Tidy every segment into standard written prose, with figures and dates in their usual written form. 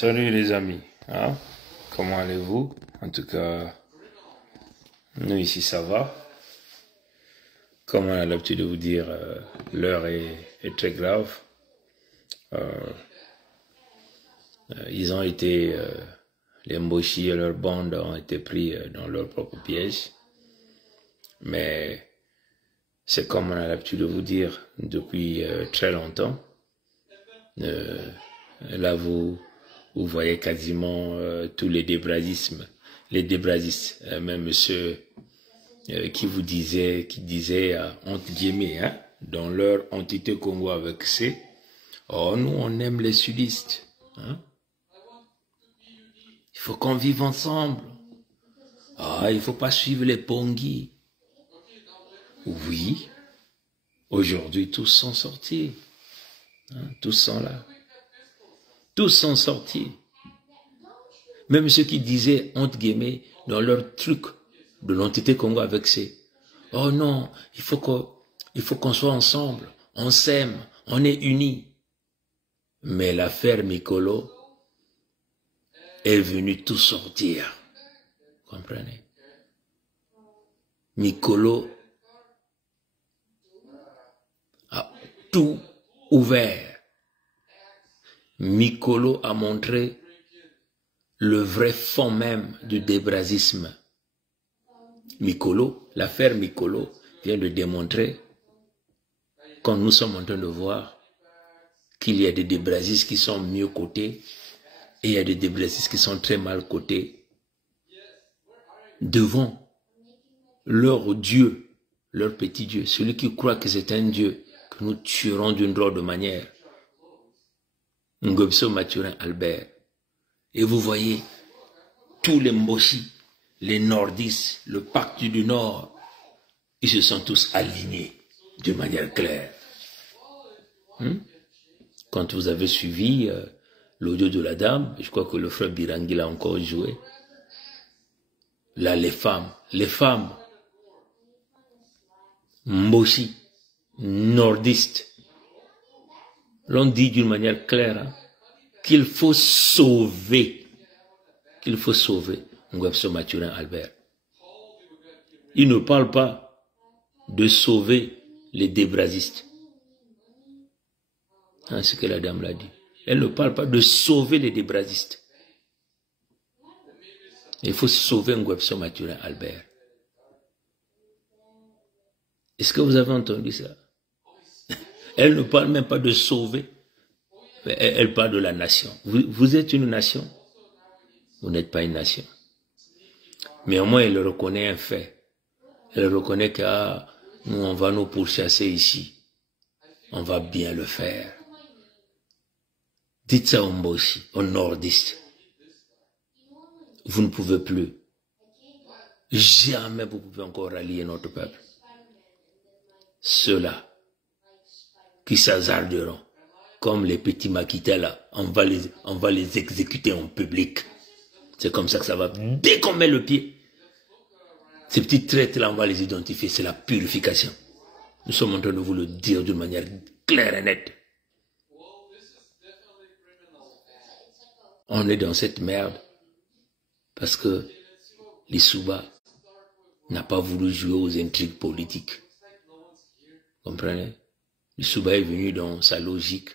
Salut les amis, hein? Comment allez-vous? En tout cas, nous ici ça va. Comme on a l'habitude de vous dire, l'heure est très grave. Ils ont été, les Mboshi et leur bande ont été pris dans leur propre piège. Mais c'est comme on a l'habitude de vous dire depuis très longtemps. Là, vous voyez quasiment tous les débrasistes, même ceux qui disaient entre guillemets, hein, dans leur entité Congo avec C, oh nous on aime les sudistes, hein? Il faut qu'on vive ensemble. Ah, il faut pas suivre les Pongis. Oui, aujourd'hui tous sont sortis, hein, tous sont là. Tous sont sortis. Même ceux qui disaient, entre guillemets, dans leur truc de l'entité Congo avec C. Oh non, il faut qu'on soit ensemble, on s'aime, on est unis. Mais l'affaire Mikolo est venue tout sortir. Comprenez? Mikolo a tout ouvert. Mikolo a montré le vrai fond même du débrasisme. Mikolo, l'affaire Mikolo vient de démontrer, comme nous sommes en train de voir, qu'il y a des débrasistes qui sont mieux cotés et il y a des débrasistes qui sont très mal cotés devant leur Dieu, leur petit Dieu, celui qui croit que c'est un Dieu que nous tuerons d'une drôle de manière. Ngobso Mathurin Albert. Et vous voyez, tous les Mboshi, les nordistes, le pacte du Nord, ils se sont tous alignés de manière claire. Quand vous avez suivi l'audio de la dame, je crois que le frère Birangui l'a encore joué. Là, les femmes, Mboshi, nordistes, l'ont dit d'une manière claire, hein, qu'il faut sauver Ngobso Mathurin Albert. Il ne parle pas de sauver les débrasistes. Hein, ce que la dame l'a dit. Elle ne parle pas de sauver les débrasistes. Il faut sauver Ngobso Mathurin Albert. Est-ce que vous avez entendu ça? Elle ne parle même pas de sauver. Elle parle de la nation. Vous êtes une nation. Vous n'êtes pas une nation. Mais au moins, elle reconnaît un fait. Elle reconnaît que nous, on va nous pourchasser ici. On va bien le faire. Dites ça aux Mboshi, aux nordistes. Vous ne pouvez plus. Jamais vous pouvez encore rallier notre peuple. Ceux-là qui s'hasarderont, comme les petits Makita là, on va les exécuter en public. C'est comme ça que ça va. Dès qu'on met le pied, ces petits traites-là, on va les identifier. C'est la purification. Nous sommes en train de vous le dire d'une manière claire et nette. On est dans cette merde parce que l'Issouba n'a pas voulu jouer aux intrigues politiques. Comprenez? L'Issouba est venu dans sa logique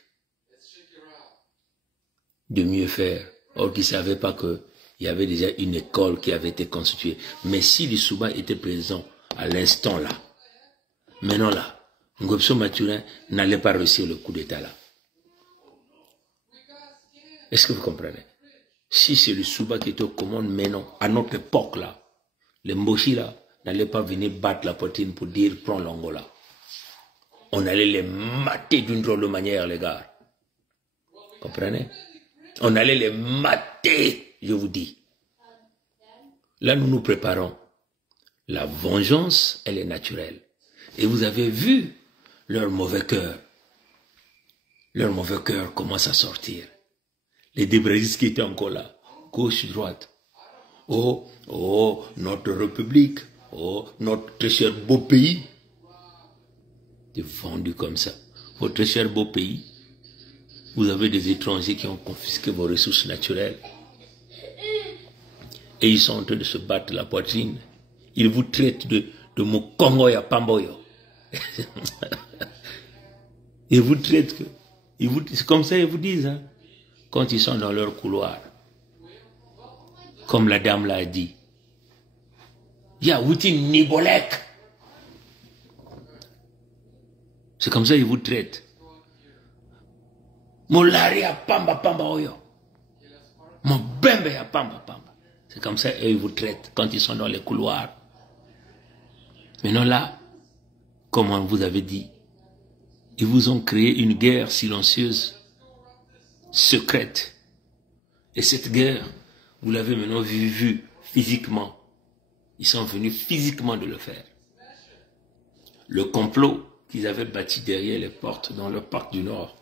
de mieux faire. Or, il ne savait pas qu'il y avait déjà une école qui avait été constituée. Mais si l'Issouba était présent à l'instant là, maintenant là, Ngobso Mathurin n'allait pas réussir le coup d'état là. Est-ce que vous comprenez? Si c'est l'Issouba qui était aux commandes maintenant, à notre époque là, les Mboshi là n'allaient pas venir battre la poitrine pour dire prends l'Angola. On allait les mater d'une drôle de manière, les gars. Comprenez? On allait les mater, je vous dis. Là, nous nous préparons. La vengeance, elle est naturelle. Et vous avez vu leur mauvais cœur. Leur mauvais cœur commence à sortir. Les débrasistes qui étaient encore là, gauche, droite. Oh, notre République. Oh, notre très cher beau pays. De vendu comme ça. Votre cher beau pays. Vous avez des étrangers qui ont confisqué vos ressources naturelles. Et ils sont en train de se battre la poitrine. Ils vous traitent de Mokongo ya Pamboyo. Ils vous traitent que... C'est comme ça ils vous disent, hein, quand ils sont dans leur couloir. Comme la dame l'a dit. Ya wuti Nibolek. C'est comme ça ils vous traitent. Molari ya Pamba Pamba Oyo. Mon bembe ya Pamba Pamba. C'est comme ça ils vous traitent quand ils sont dans les couloirs. Maintenant là, comme on vous avait dit, ils vous ont créé une guerre silencieuse, secrète. Et cette guerre, vous l'avez maintenant vue physiquement. Ils sont venus physiquement de le faire. Le complot qu'ils avaient bâti derrière les portes dans le parc du Nord,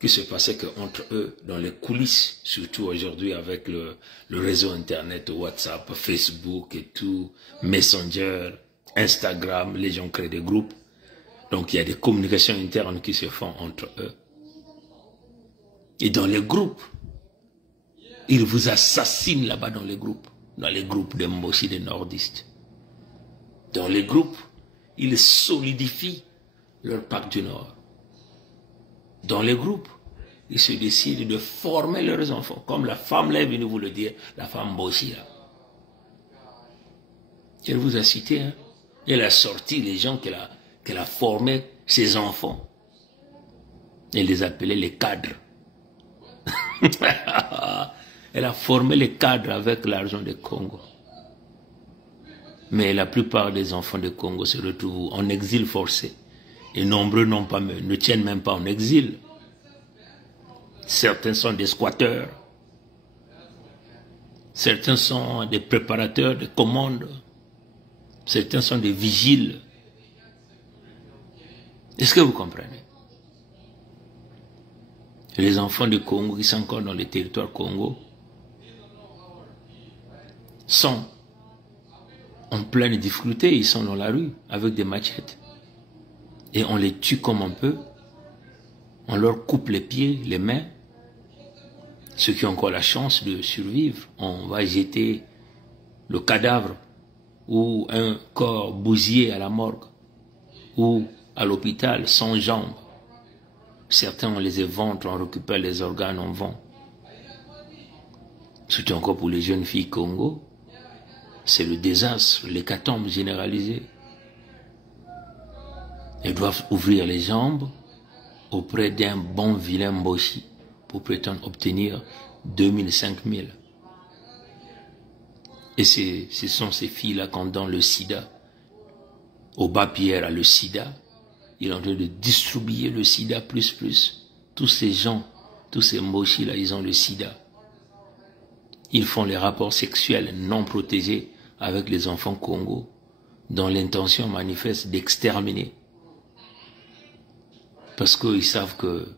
qui se passait qu'entre eux, dans les coulisses, surtout aujourd'hui avec le réseau Internet, WhatsApp, Facebook et tout, Messenger, Instagram, les gens créent des groupes. Donc il y a des communications internes qui se font entre eux. Et dans les groupes, ils vous assassinent là-bas dans les groupes des Mboshi, des nordistes. Dans les groupes, ils solidifient leur pacte du Nord. Dans les groupes, ils se décident de former leurs enfants, comme la femme là est venue vous le dire, la femme Mboshi là. Elle vous a cité, hein. Elle a sorti les gens qu'elle a formés, ses enfants. Elle les appelait les cadres. Elle a formé les cadres avec l'argent des Congo. Mais la plupart des enfants de Congo se retrouvent en exil forcé. Et nombreux ne tiennent même pas en exil. Certains sont des squatteurs. Certains sont des préparateurs de commandes. Certains sont des vigiles. Est-ce que vous comprenez? Les enfants de Congo qui sont encore dans les territoires Congo sont en pleine difficulté. Ils sont dans la rue avec des machettes. Et on les tue comme on peut. On leur coupe les pieds, les mains. Ceux qui ont encore la chance de survivre, on va jeter le cadavre ou un corps bousillé à la morgue ou à l'hôpital sans jambes. Certains on les éventre, on récupère les organes, on vend. Surtout encore pour les jeunes filles Congo, c'est le désastre, l'hécatombe généralisée. Elles doivent ouvrir les jambes auprès d'un bon vilain Mboshi pour prétendre obtenir 2000, 5000. Et ce sont ces filles-là qui ont dans le sida. Au bas Pierre a le sida. Il est en train de distribuer le sida plus. Tous ces gens, tous ces Mboshi-là, ils ont le sida. Ils font les rapports sexuels non protégés avec les enfants Congo, dont l'intention manifeste d'exterminer. Parce qu'ils savent que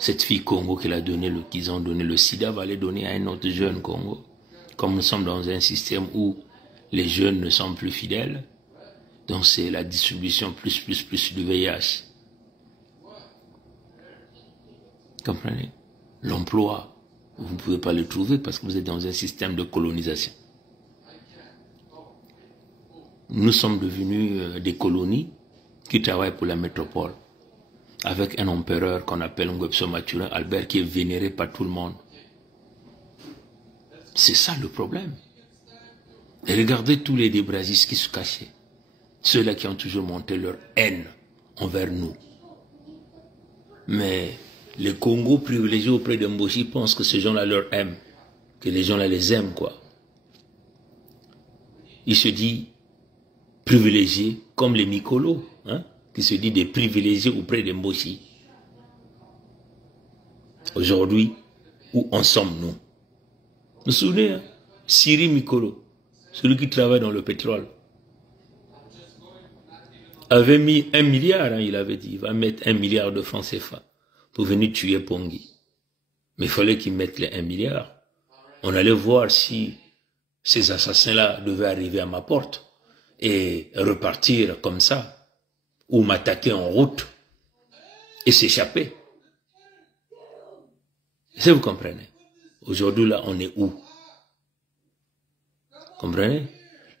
cette fille Congo qu'ils ont donné le sida va les donner à un autre jeune Congo. Comme nous sommes dans un système où les jeunes ne sont plus fidèles, donc c'est la distribution plus du VIH. Comprenez? L'emploi, vous ne pouvez pas le trouver parce que vous êtes dans un système de colonisation. Nous sommes devenus des colonies qui travaillent pour la métropole, avec un empereur qu'on appelle Ngwebso Maturin Albert qui est vénéré par tout le monde. C'est ça le problème. Et regardez tous les débrasistes qui se cachaient. Ceux-là qui ont toujours monté leur haine envers nous. Mais les Congos privilégiés auprès de Mboshi pensent que ces gens-là leur aiment. Que les gens-là les aiment, quoi. Ils se disent privilégiés comme les Mikolo, hein, qui se disent des privilégiés auprès de Mboshi. Aujourd'hui, où en sommes-nous? Vous vous souvenez, hein? Siri Mikolo, celui qui travaille dans le pétrole, avait mis 1 milliard, hein, il avait dit, il va mettre 1 milliard de francs CFA pour venir tuer Pongui. Mais il fallait qu'il mette les 1 milliard. On allait voir si ces assassins-là devaient arriver à ma porte et repartir comme ça, ou m'attaquer en route et s'échapper. Est-ce que vous comprenez? Aujourd'hui, là, on est où? Comprenez?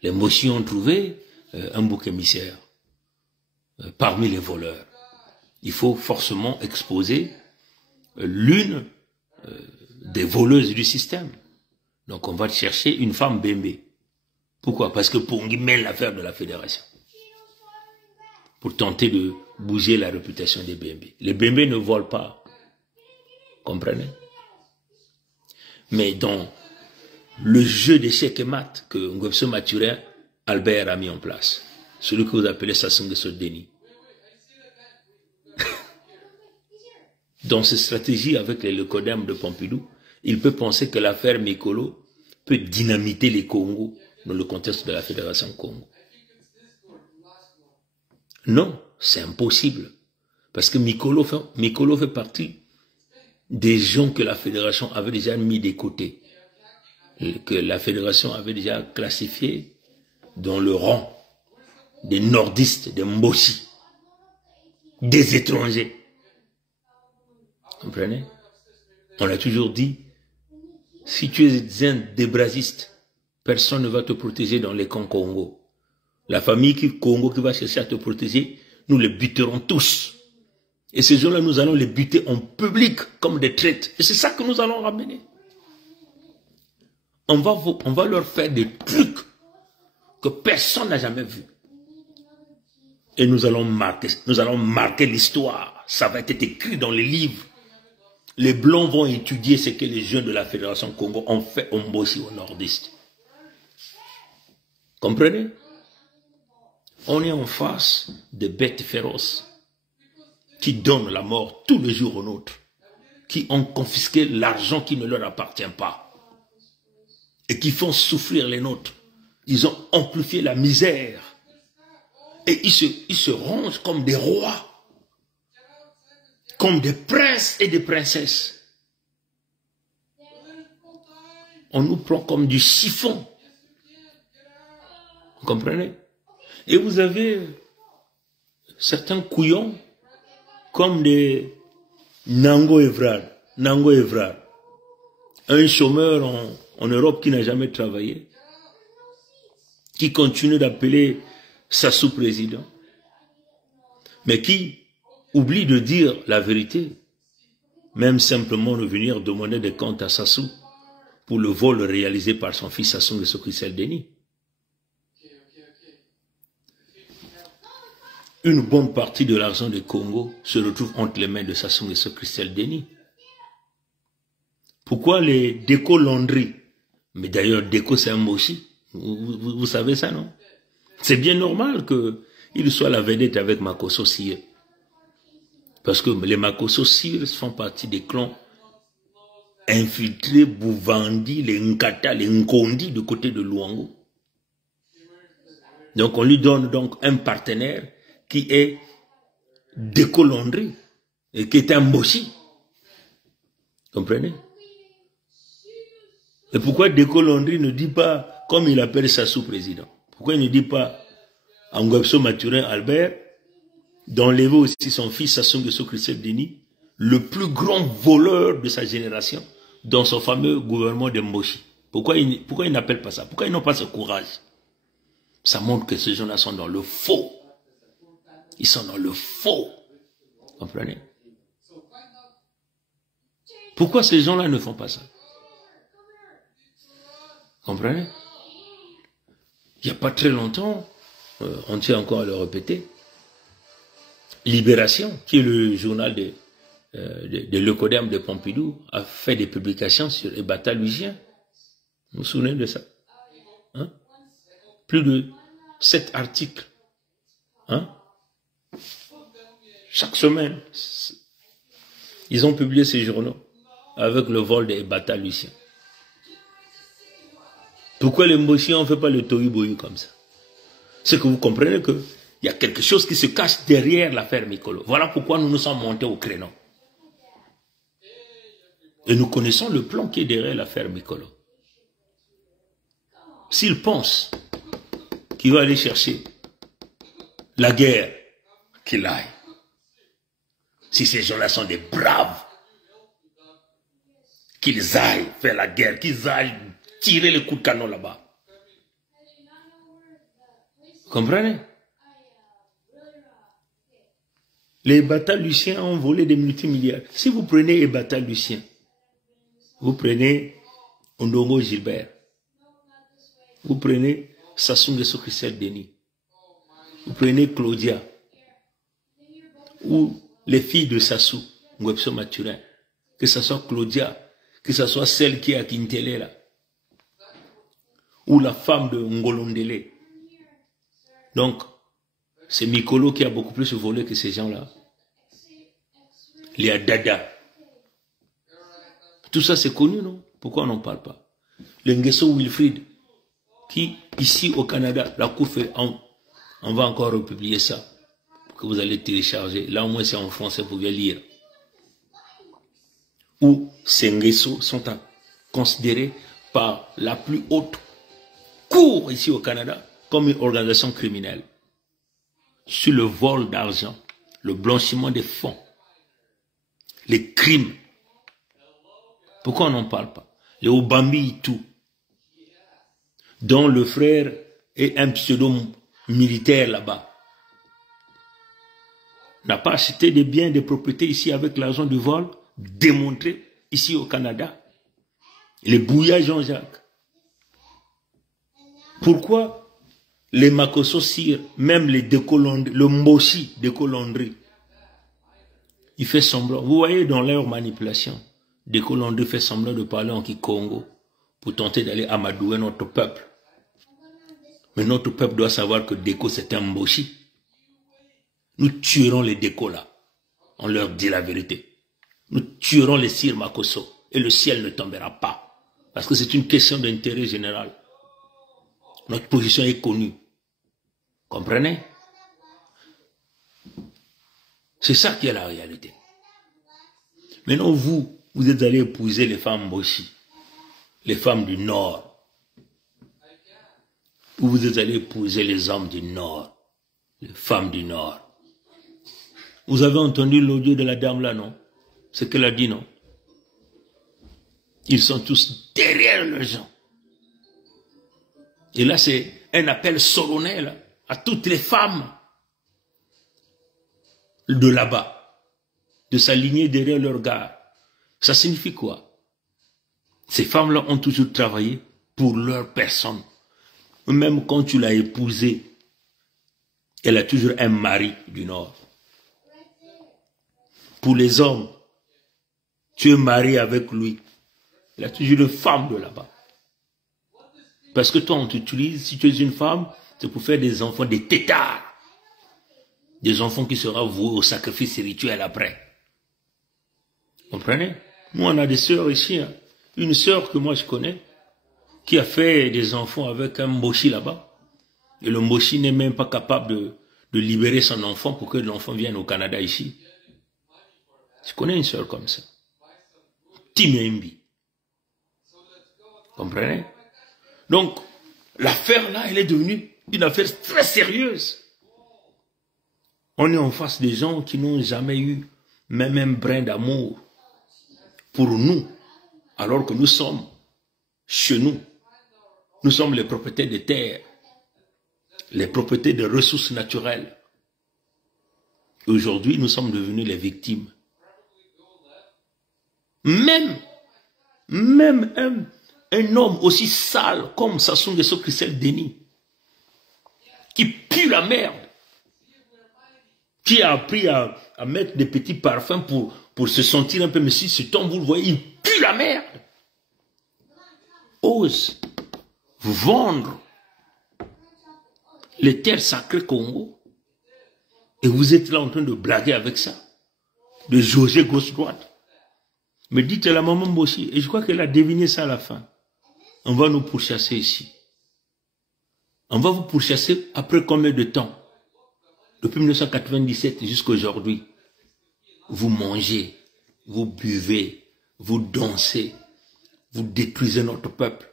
Les Mboshi ont trouvé un bouc émissaire parmi les voleurs. Il faut forcément exposer l'une des voleuses du système. Donc on va chercher une femme Bembe. Pourquoi? Parce que Pongi mène l'affaire de la fédération. Pour tenter de bouger la réputation des Bembe. Les Bembe ne volent pas. Comprenez? Mais dans le jeu d'échecs et maths que Ngwebso Maturin Albert a mis en place, celui que vous appelez Sassou Nguesso Deni, dans ses stratégies avec les Lecodem de Pompidou, il peut penser que l'affaire Mikolo peut dynamiter les Congos dans le contexte de la Fédération Congo. Non, c'est impossible. Parce que Mikolo fait partie des gens que la Fédération avait déjà mis de côté, que la Fédération avait déjà classifié dans le rang des nordistes, des Mboshi, des étrangers. Comprenez? On a toujours dit, si tu es un débrasiste, personne ne va te protéger dans les camps Congo. La famille Congo qui va chercher à te protéger, nous les buterons tous. Et ces gens-là, nous allons les buter en public comme des traîtres. Et c'est ça que nous allons ramener. On va leur faire des trucs que personne n'a jamais vus. Et nous allons marquer l'histoire. Ça va être écrit dans les livres. Les Blancs vont étudier ce que les jeunes de la Fédération Congo ont fait au Mboshi, au nordiste. Comprenez? On est en face de bêtes féroces qui donnent la mort tous les jours aux nôtres, qui ont confisqué l'argent qui ne leur appartient pas et qui font souffrir les nôtres. Ils ont amplifié la misère et ils se rangent comme des rois, comme des princes et des princesses. On nous prend comme du chiffon. Vous comprenez? Et vous avez certains couillons comme des Nango Evrard. Nango Evrard. Un chômeur en Europe qui n'a jamais travaillé, qui continue d'appeler Sassou président, mais qui oublie de dire la vérité, même simplement de venir demander des comptes à Sassou pour le vol réalisé par son fils Sassou Nguesso Christelle Denis. Une bonne partie de l'argent du Congo se retrouve entre les mains de Sassou Nguesso Christelle Denis. Pourquoi les Déco Landry? Mais d'ailleurs, Déco c'est un Mboshi. Vous savez ça, non? C'est bien normal qu'il soit la vedette avec Makosso Sire. Parce que les Makosso Sire font partie des clans infiltrés, Bouvandi, les Nkata, les Nkondi du côté de Luango. Donc on lui donne donc un partenaire qui est Déco Landry et qui est un Mboshi. Comprenez? Et pourquoi Déco Landry ne dit pas, comme il appelle Sassou président, pourquoi il ne dit pas à Ngwebso Maturin Albert d'enlever aussi son fils Sassou Nguesso Christelle Denis, le plus grand voleur de sa génération, dans son fameux gouvernement de Mboshi? Pourquoi il n'appelle pas ça? Pourquoi ils n'ont pas ce courage? Ça montre que ces gens-là sont dans le faux. Ils sont dans le faux. Comprenez? Pourquoi ces gens-là ne font pas ça? Comprenez? Il n'y a pas très longtemps, on tient encore à le répéter, Libération, qui est le journal de Lecodem de Pompidou, a fait des publications sur Ebata Luisien. Vous vous souvenez de ça? Hein? Plus de 7 articles. Hein? Chaque semaine, ils ont publié ces journaux avec le vol de Ebata Luisien. Pourquoi les Mboshi ne fait pas le tohu-bohu comme ça? C'est que vous comprenez qu'il y a quelque chose qui se cache derrière l'affaire Mikolo. Voilà pourquoi nous nous sommes montés au créneau. Et nous connaissons le plan qui est derrière l'affaire Mikolo. S'il pense qu'il va aller chercher la guerre, qu'il aille. Si ces gens-là sont des braves, qu'ils aillent faire la guerre, qu'ils aillent tirer les coups de canon là-bas. Comprenez? Les batailles Lucien ont volé des multimilliards. Si vous prenez les batailles Lucien, vous prenez Ondongo Gilbert, vous prenez Sassou Nguesso Christelle Denis, vous prenez Claudia, ou les filles de Sassou Nguesso Mathurin, que ce soit Claudia, que ce soit celle qui est à Kintele là, ou la femme de Ngolondele. Donc, c'est Mikolo qui a beaucoup plus volé que ces gens-là. Les Dada. Tout ça, c'est connu, non? Pourquoi on n'en parle pas? Le Nguesso Wilfrid, qui, ici au Canada, la Cour fait, on va encore republier ça, pour que vous allez télécharger. Là, au moins, c'est en français, vous pouvez lire. Où ces Nguesso sont considérés par la plus haute Cour ici au Canada comme une organisation criminelle. Sur le vol d'argent, le blanchiment des fonds, les crimes. Pourquoi on n'en parle pas? Les Obambi et tout, dont le frère est un pseudo-militaire là-bas, n'a pas acheté des biens, des propriétés ici avec l'argent du vol, démontré ici au Canada. Les Bouya Jean-Jacques. Pourquoi les Makosso Sir, même les décolandries, le Moshi décolandrie, il fait semblant, vous voyez dans leur manipulation, décolandrie fait semblant de parler en Kikongo pour tenter d'aller amadouer notre peuple. Mais notre peuple doit savoir que Déco c'est un Moshi. Nous tuerons les Déco là. On leur dit la vérité. Nous tuerons les Sir Makosso et le ciel ne tombera pas. Parce que c'est une question d'intérêt général. Notre position est connue. Comprenez? C'est ça qui est la réalité. Maintenant, vous êtes allés épouser les femmes Moshi, les femmes du Nord. Vous êtes allés épouser les hommes du Nord, les femmes du Nord. Vous avez entendu l'audio de la dame là, non? Ce qu'elle a dit, non? Ils sont tous derrière leurs gens. Et là, c'est un appel solennel à toutes les femmes de là-bas, de s'aligner derrière leur gars. Ça signifie quoi? Ces femmes-là ont toujours travaillé pour leur personne. Même quand tu l'as épousée, elle a toujours un mari du Nord. Pour les hommes, tu es marié avec lui. Il a toujours une femme de là-bas. Parce que toi, on t'utilise, si tu es une femme, c'est pour faire des enfants, des têtards. Des enfants qui seront voués au sacrifice rituel après. Comprenez? Nous, on a des sœurs ici. Hein. Une sœur que moi je connais, qui a fait des enfants avec un Moshi là-bas. Et le Moshi n'est même pas capable de libérer son enfant pour que l'enfant vienne au Canada ici. Je connais une sœur comme ça. Timembi. Comprenez? Donc, l'affaire là, elle est devenue une affaire très sérieuse. On est en face des gens qui n'ont jamais eu même un brin d'amour pour nous, alors que nous sommes chez nous. Nous sommes les propriétaires des terres, les propriétaires des ressources naturelles. Aujourd'hui, nous sommes devenus les victimes. Même un homme aussi sale comme Sassou Nguesso Christelle Denis, qui pue la merde, qui a appris à mettre des petits parfums pour se sentir un peu, mais si cet homme, vous le voyez, il pue la merde, ose vendre les terres sacrées Congo, et vous êtes là en train de blaguer avec ça, de jauger gauche-droite. Mais dites à la maman Moshi, et je crois qu'elle a deviné ça à la fin. On va nous pourchasser ici. On va vous pourchasser après combien de temps? Depuis 1997 jusqu'à aujourd'hui. Vous mangez, vous buvez, vous dansez, vous détruisez notre peuple.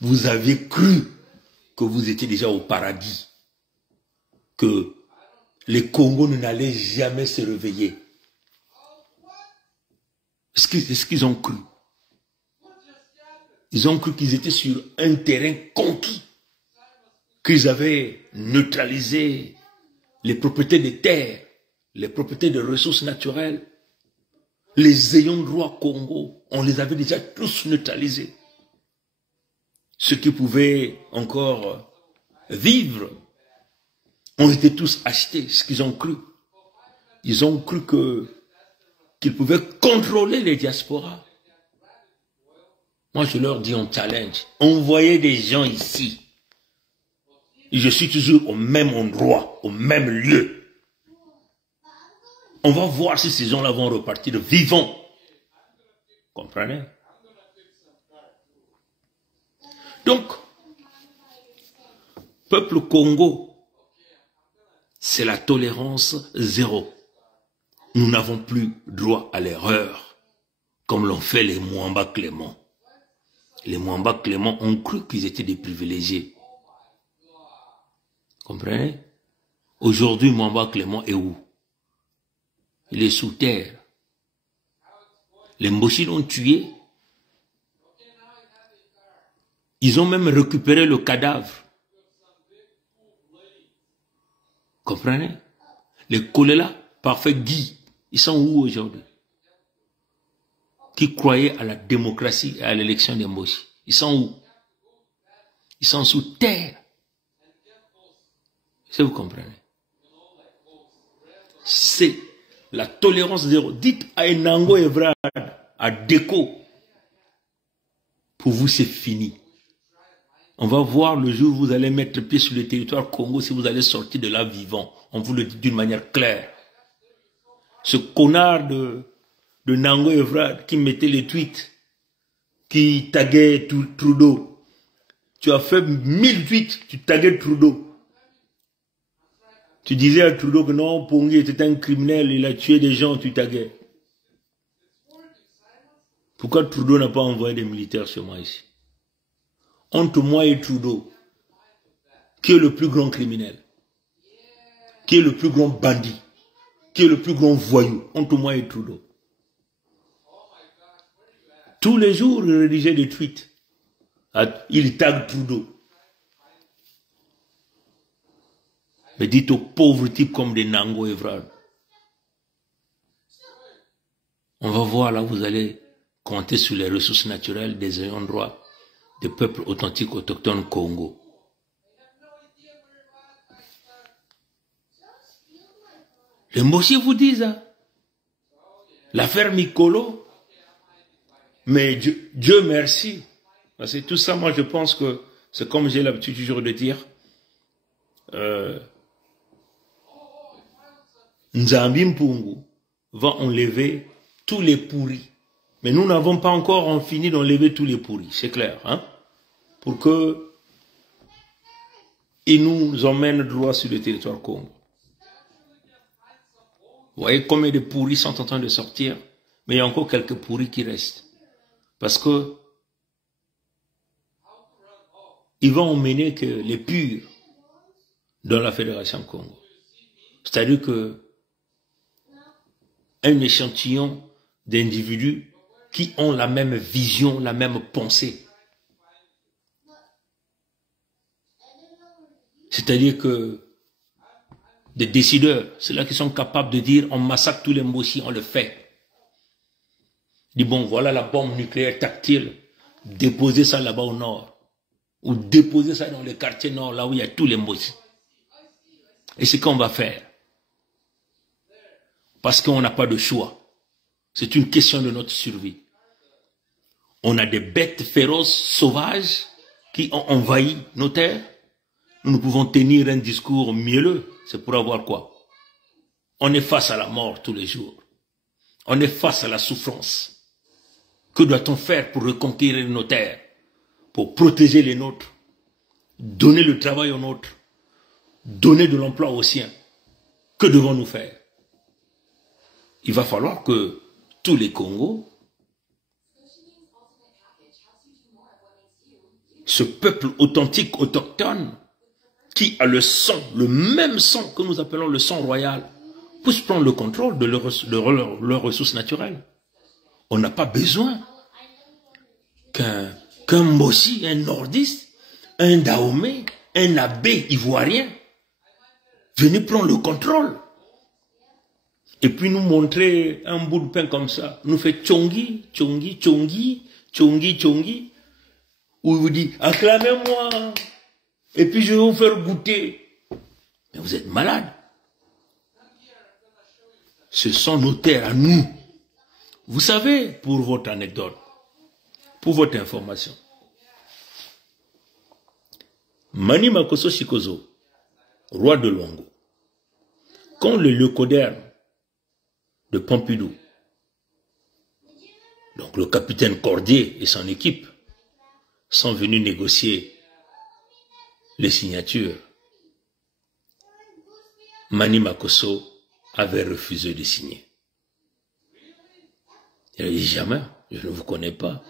Vous avez cru que vous étiez déjà au paradis, que les Congos n'allaient jamais se réveiller. Est-ce qu'ils ont cru? Ils ont cru qu'ils étaient sur un terrain conquis, qu'ils avaient neutralisé les propriétés des terres, les propriétés de ressources naturelles. Les ayants droit Congo, on les avait déjà tous neutralisés. Ceux qui pouvaient encore vivre ont été tous achetés, ce qu'ils ont cru. Ils ont cru qu'ils pouvaient contrôler les diasporas. Moi, je leur dis en challenge, envoyez des gens ici. Et je suis toujours au même endroit, au même lieu. On va voir si ces gens-là vont repartir vivants. Comprenez? Donc, peuple Congo, c'est la tolérance zéro. Nous n'avons plus droit à l'erreur, comme l'ont fait les Mwamba Clément. Les Mwamba Clément ont cru qu'ils étaient des privilégiés. Comprenez? Aujourd'hui, Mwamba Clément est où? Il est sous terre. Les Mboshi l'ont tué. Ils ont même récupéré le cadavre. Comprenez? Les Kolela, parfait Guy, ils sont où aujourd'hui? Qui croyaient à la démocratie et à l'élection des Mboshi. Ils sont où? Ils sont sous terre. Si vous comprenez? C'est la tolérance zéro. Dites à Enango Evrard, à Déco, pour vous c'est fini. On va voir le jour où vous allez mettre pied sur le territoire Congo, si vous allez sortir de là vivant. On vous le dit d'une manière claire. Ce connard de Nango Evrard qui mettait les tweets, qui taguait Trudeau. Tu as fait 1000 tweets, tu taguais Trudeau. Tu disais à Trudeau que non, Pongi était un criminel, il a tué des gens, tu taguais. Pourquoi Trudeau n'a pas envoyé des militaires sur moi ici? Entre moi et Trudeau, qui est le plus grand criminel? Qui est le plus grand bandit? Qui est le plus grand voyou? Entre moi et Trudeau. Tous les jours, il rédigeait des tweets. Il tague Trudeau. Mais dites aux pauvres types comme des Nango Evrard. On va voir là, vous allez compter sur les ressources naturelles des ayants droit des peuples authentiques autochtones Congo. Les Mboshi vous disent, hein, l'affaire Mikolo, mais Dieu merci. Parce que tout ça, moi je pense que c'est comme j'ai l'habitude toujours de dire, Nzambi Mpungu va enlever tous les pourris. Mais nous n'avons pas encore fini d'enlever tous les pourris, c'est clair, hein? Pour que il nous emmène droit sur le territoire Congo. Vous voyez combien de pourris sont en train de sortir, mais il y a encore quelques pourris qui restent. Parce que ils vont emmener que les purs dans la Fédération Congo. C'est-à-dire que un échantillon d'individus qui ont la même vision, la même pensée. C'est-à-dire que des décideurs, ceux-là qui sont capables de dire on massacre tous les Mboshi, on le fait. Dit bon, voilà la bombe nucléaire tactile, déposez ça là-bas au nord. Ou déposez ça dans le quartier nord, là où il y a tous les Mboshi. Et c'est qu'on va faire. Parce qu'on n'a pas de choix. C'est une question de notre survie. On a des bêtes féroces, sauvages, qui ont envahi nos terres. Nous ne pouvons tenir un discours mielleux. C'est pour avoir quoi? On est face à la mort tous les jours. On est face à la souffrance. Que doit-on faire pour reconquérir nos terres? Pour protéger les nôtres? Donner le travail aux nôtres? Donner de l'emploi aux siens? Que devons-nous faire? Il va falloir que tous les Congos, ce peuple authentique, autochtone, qui a le sang, le même sang que nous appelons le sang royal, puisse prendre le contrôle de leurs ressources naturelles. On n'a pas besoin qu'un qu'un Mossi, un nordiste, un Dahomey, un abbé ivoirien venait prendre le contrôle. Et puis nous montrer un bout de pain comme ça. Nous fait tchongi, tchongi, tchongi, tchongi, tchongi. Où il vous dit, acclamez-moi. Et puis je vais vous faire goûter. Mais vous êtes malade. Ce sont nos terres à nous. Vous savez, pour votre anecdote, pour votre information, Mani Makosso Chikozo, roi de Luango, quand le leucodère de Pompidou, donc le capitaine Cordier et son équipe, sont venus négocier les signatures, Mani Makosso avait refusé de signer. Il a dit jamais, je ne vous connais pas,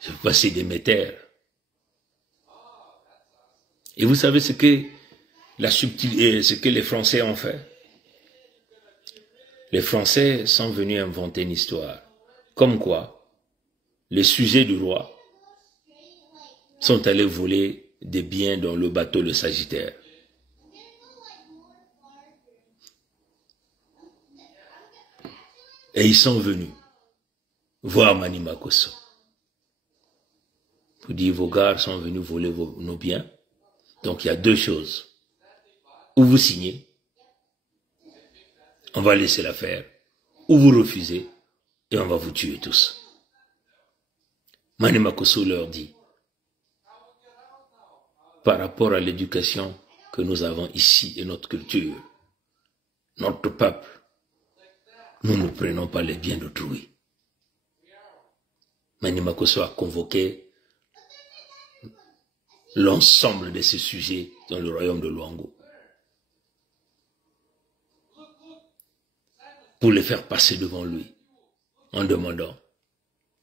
je vais passer des métères. Et vous savez ce que ce que les Français ont fait? Les Français sont venus inventer une histoire. Comme quoi, les sujets du roi sont allés voler des biens dans le bateau le Sagittaire. Et ils sont venus voir Mani Makosso. Pour dire, vos gars sont venus voler nos biens. Donc il y a deux choses. Ou vous signez, on va laisser l'affaire, ou vous refusez, et on va vous tuer tous. Mani Makosso leur dit, par rapport à l'éducation que nous avons ici et notre culture, notre peuple, nous ne prenons pas les biens d'autrui. Mani Makosso a convoqué l'ensemble de ces sujets dans le royaume de Luango pour les faire passer devant lui en demandant,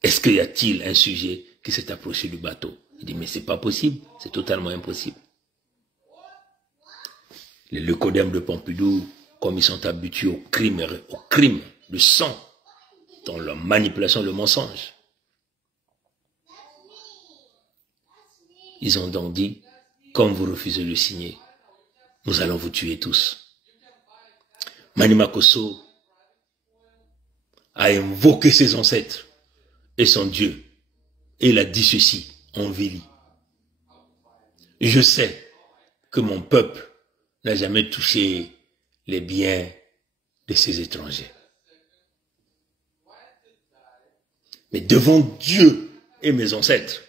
est-ce qu'il y a-t-il un sujet qui s'est approché du bateau? Il dit, mais c'est pas possible, c'est totalement impossible. Les leucodèmes de Pompidou, comme ils sont habitués au crime de sang, dans la manipulation, le mensonge, ils ont donc dit, comme vous refusez de signer, nous allons vous tuer tous. Mani Makosso a invoqué ses ancêtres et son Dieu. Et il a dit ceci en Vili. Je sais que mon peuple n'a jamais touché les biens de ces étrangers. Mais devant Dieu et mes ancêtres,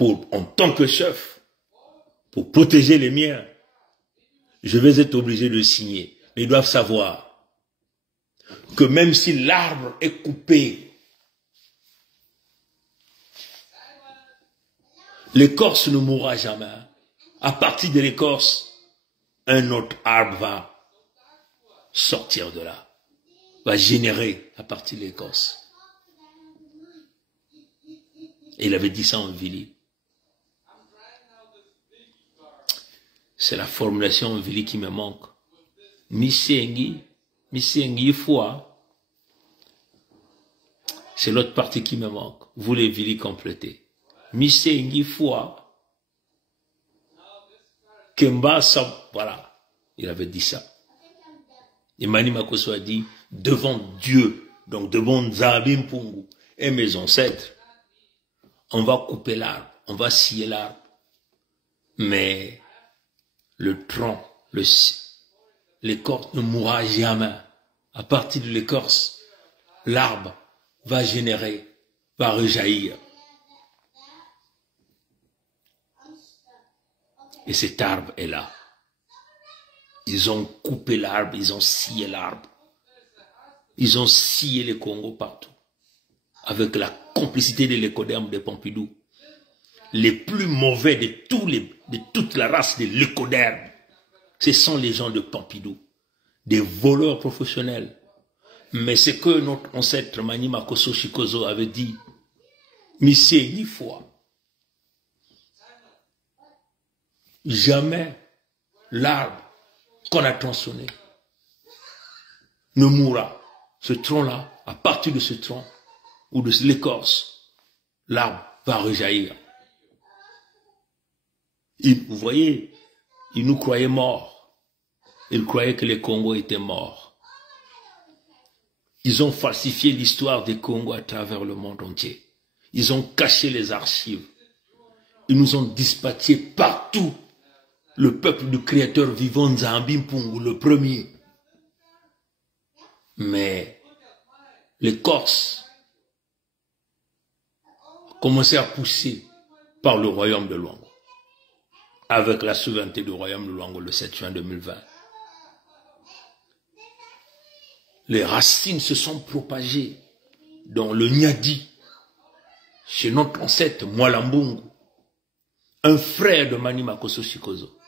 en tant que chef, pour protéger les miens, je vais être obligé de signer. Mais ils doivent savoir que même si l'arbre est coupé, l'écorce ne mourra jamais. À partir de l'écorce, un autre arbre va sortir de là, va générer à partir de l'écorce. Et il avait dit ça en Vili. C'est la formulation en Vili qui me manque. Misengi foi. C'est l'autre partie qui me manque. Vous les Vili complétez. Misengi foi. Kemba sa, voilà. Il avait dit ça. Et Mani Makosso a dit, devant Dieu, donc devant Nzambi Mpungu et mes ancêtres, on va couper l'arbre, on va scier l'arbre. Mais le tronc, l'écorce ne mourra jamais. À partir de l'écorce, l'arbre va générer, va rejaillir. Et cet arbre est là. Ils ont coupé l'arbre, ils ont scié l'arbre. Ils ont scié les Congos partout. Avec la complicité de l'écoderme de Pompidou. Les plus mauvais de toute la race de l'écoderme, ce sont les gens de Pompidou. Des voleurs professionnels. Mais ce que notre ancêtre Mani Makosso Chikozo avait dit, Missé ni foi. Jamais l'arbre qu'on a tronçonné ne mourra. Ce tronc-là, à partir de ce tronc, ou de l'écorce, l'arbre va rejaillir. Vous voyez, ils nous croyaient morts. Ils croyaient que les Congos étaient morts. Ils ont falsifié l'histoire des Congos à travers le monde entier. Ils ont caché les archives. Ils nous ont dispatchés partout. Le peuple du Créateur vivant, Nzambi Mpungu, le premier. Mais les Corses commençaient à pousser par le royaume de Luango, avec la souveraineté du royaume de Luango le 7 juin 2020. Les racines se sont propagées dans le Nyadi, chez notre ancêtre Mwalambungu, un frère de Mani Makosso Chikozo.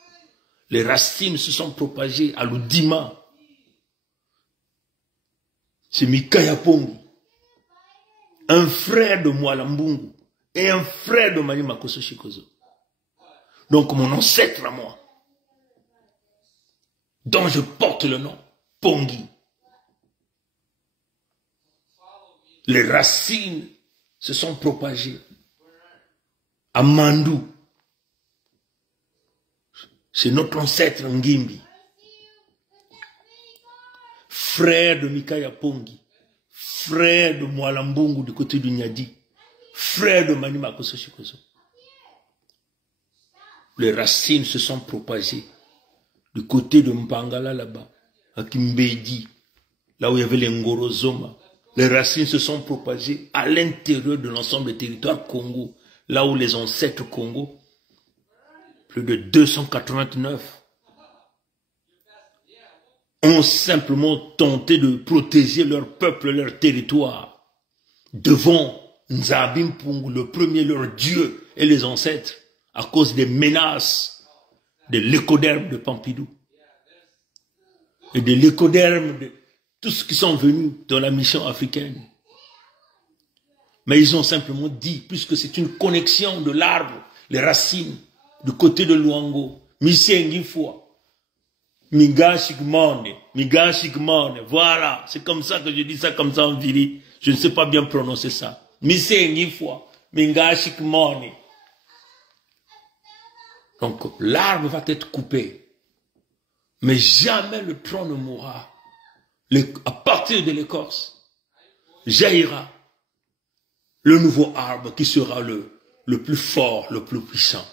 Les racines se sont propagées à l'Udima, chez Mikaya Pongi, un frère de Mwalambungu et un frère de Mani Makosso Chikozo. Donc mon ancêtre à moi, dont je porte le nom, Pongi. Les racines se sont propagées à Mandou, c'est notre ancêtre Ngimbi, frère de Mikaya Pongi, frère de Mwalambungu du côté du Nyadi, frère de Mani Makosso Chikozo. Les racines se sont propagées du côté de Mpangala là-bas, à Kimbedi, là où il y avait les Ngorozoma. Les racines se sont propagées à l'intérieur de l'ensemble des territoires Congo, là où les ancêtres Congo, plus de 289, ont simplement tenté de protéger leur peuple, leur territoire, devant Nzambi Mpungu, le premier, leur Dieu et les ancêtres, à cause des menaces de l'écoderme de Pompidou et de l'écoderme de tous ceux qui sont venus dans la mission africaine. Mais ils ont simplement dit, puisque c'est une connexion de l'arbre, les racines, du côté de Luango, Misengifwa, Migashikmone, voilà, c'est comme ça que je dis ça comme ça en viri. Je ne sais pas bien prononcer ça. Misengifwa, Migashikmone. Donc l'arbre va être coupé, mais jamais le tronc ne mourra. À partir de l'écorce, jaillira le nouveau arbre qui sera le plus fort, le plus puissant.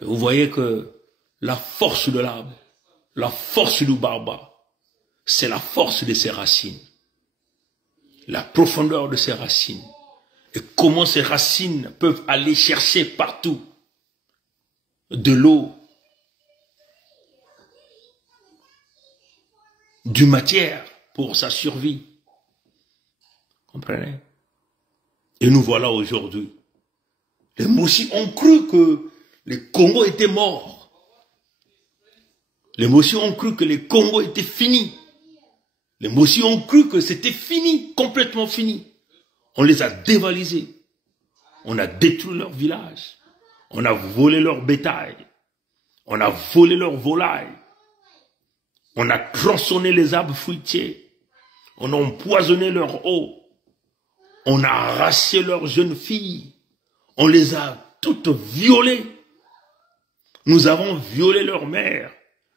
Et vous voyez que la force de l'arbre, la force du barbare, c'est la force de ses racines, la profondeur de ses racines, et comment ces racines peuvent aller chercher partout de l'eau, du matière pour sa survie. Comprenez? Et nous voilà aujourd'hui. Les Moshi ont cru que les Congos étaient morts. Les Moshi ont cru que les Congos étaient finis. Les Moshi ont cru que c'était fini, complètement fini. On les a dévalisés. On a détruit leur village. On a volé leur bétail. On a volé leurs volailles. On a tronçonné les arbres fruitiers. On a empoisonné leur eau. On a arraché leurs jeunes filles. On les a toutes violées. Nous avons violé leurs mères,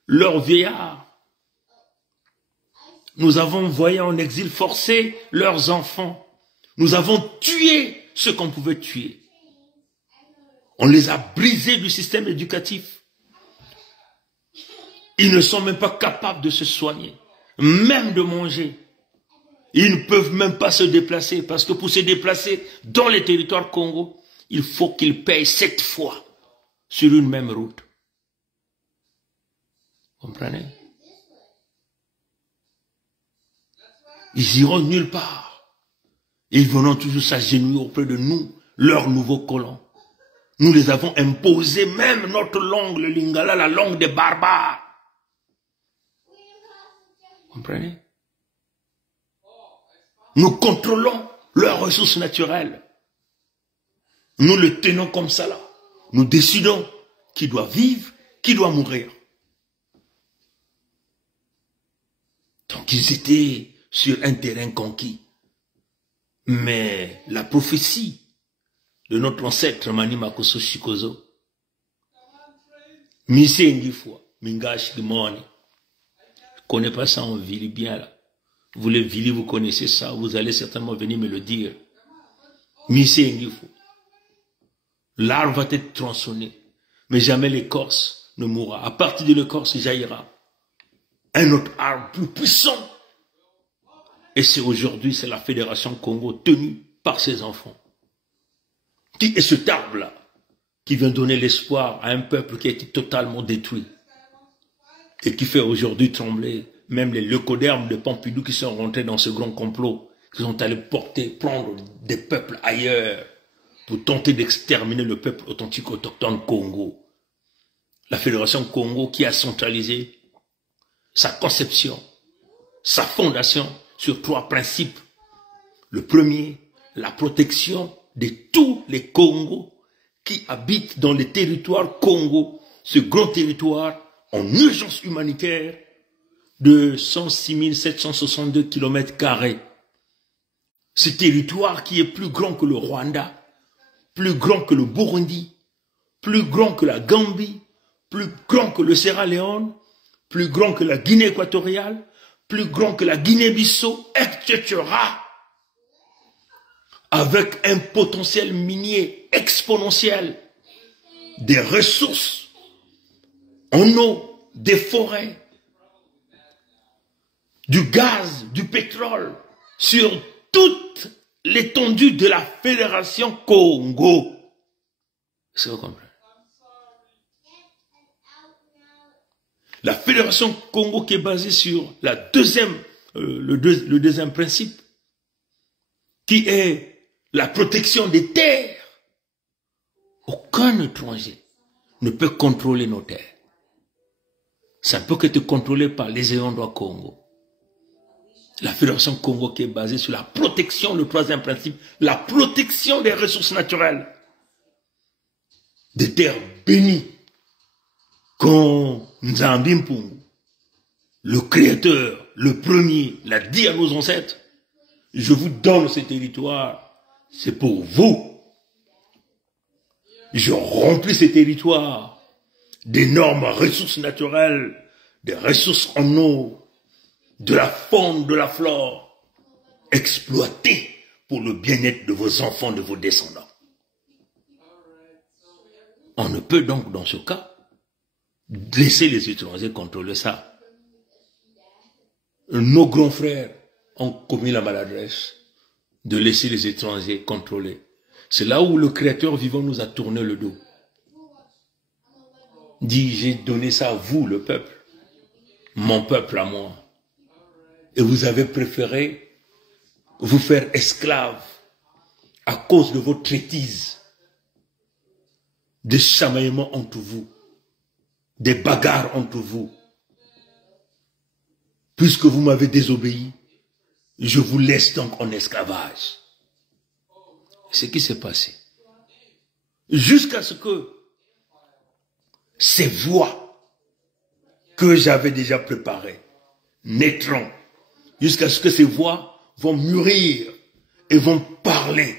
leurs vieillards. Nous avons envoyé en exil forcé leurs enfants. Nous avons tué ce qu'on pouvait tuer. On les a brisés du système éducatif. Ils ne sont même pas capables de se soigner, même de manger. Ils ne peuvent même pas se déplacer, parce que pour se déplacer dans les territoires Congo, il faut qu'ils payent 7 fois sur une même route. Comprenez? Ils iront nulle part. Ils viendront toujours s'agenouiller auprès de nous, leurs nouveaux colons. Nous les avons imposé même notre langue, le lingala, la langue des barbares. Comprenez? Nous contrôlons leurs ressources naturelles. Nous le tenons comme ça là. Nous décidons qui doit vivre, qui doit mourir. Donc ils étaient sur un terrain conquis. Mais la prophétie de notre ancêtre Mani Makosso Chikozo, Misengi Fwa, Mingash Gimoni, je ne connais pas ça en Vili bien là. Vous les Vili, vous connaissez ça, vous allez certainement venir me le dire. Misengi Fwa. L'arbre va être tronçonné, mais jamais l'écorce ne mourra. À partir de l'écorce jaillira un autre arbre plus puissant. Et c'est aujourd'hui, c'est la Fédération Congo tenue par ses enfants. Qui est cet arbre-là qui vient donner l'espoir à un peuple qui a été totalement détruit et qui fait aujourd'hui trembler même les leucodermes de Pompidou qui sont rentrés dans ce grand complot, qui sont allés prendre des peuples ailleurs pour tenter d'exterminer le peuple authentique autochtone Congo. La Fédération Congo qui a centralisé sa conception, sa fondation sur 3 principes. Le premier, la protection de tous les Congos qui habitent dans les territoires Congo, ce grand territoire en urgence humanitaire de 106 762 km². Ce territoire qui est plus grand que le Rwanda, plus grand que le Burundi, plus grand que la Gambie, plus grand que le Sierra Leone, plus grand que la Guinée équatoriale, plus grand que la Guinée-Bissau, etc. Avec un potentiel minier exponentiel, des ressources en eau, des forêts, du gaz, du pétrole, sur toute l'étendue de la Fédération Congo. Est-ce que vous comprenez? La Fédération Congo qui est basée sur la le deuxième principe, qui est la protection des terres. Aucun étranger ne peut contrôler nos terres. Ça ne peut que être contrôlé par les ayants droit Congo. La Fédération Congo qui est basée sur la protection, le troisième principe, la protection des ressources naturelles, des terres bénies. Quand Nzambi Mpungu, le Créateur, le premier, l'a dit à nos ancêtres, je vous donne ce territoire, c'est pour vous. Je remplis ces territoires d'énormes ressources naturelles, des ressources en eau, de la faune, de la flore, exploitées pour le bien-être de vos enfants, de vos descendants. On ne peut donc, dans ce cas, laisser les étrangers contrôler ça. Nos grands frères ont commis la maladresse de laisser les étrangers contrôler. C'est là où le Créateur vivant nous a tourné le dos. Dit, j'ai donné ça à vous, le peuple, mon peuple à moi. Et vous avez préféré vous faire esclaves à cause de vos traîtrises, des chamaillements entre vous, des bagarres entre vous. Puisque vous m'avez désobéi, je vous laisse donc en esclavage. Ce qui s'est passé. Jusqu'à ce que ces voix que j'avais déjà préparées naîtront. Jusqu'à ce que ces voix vont mûrir et vont parler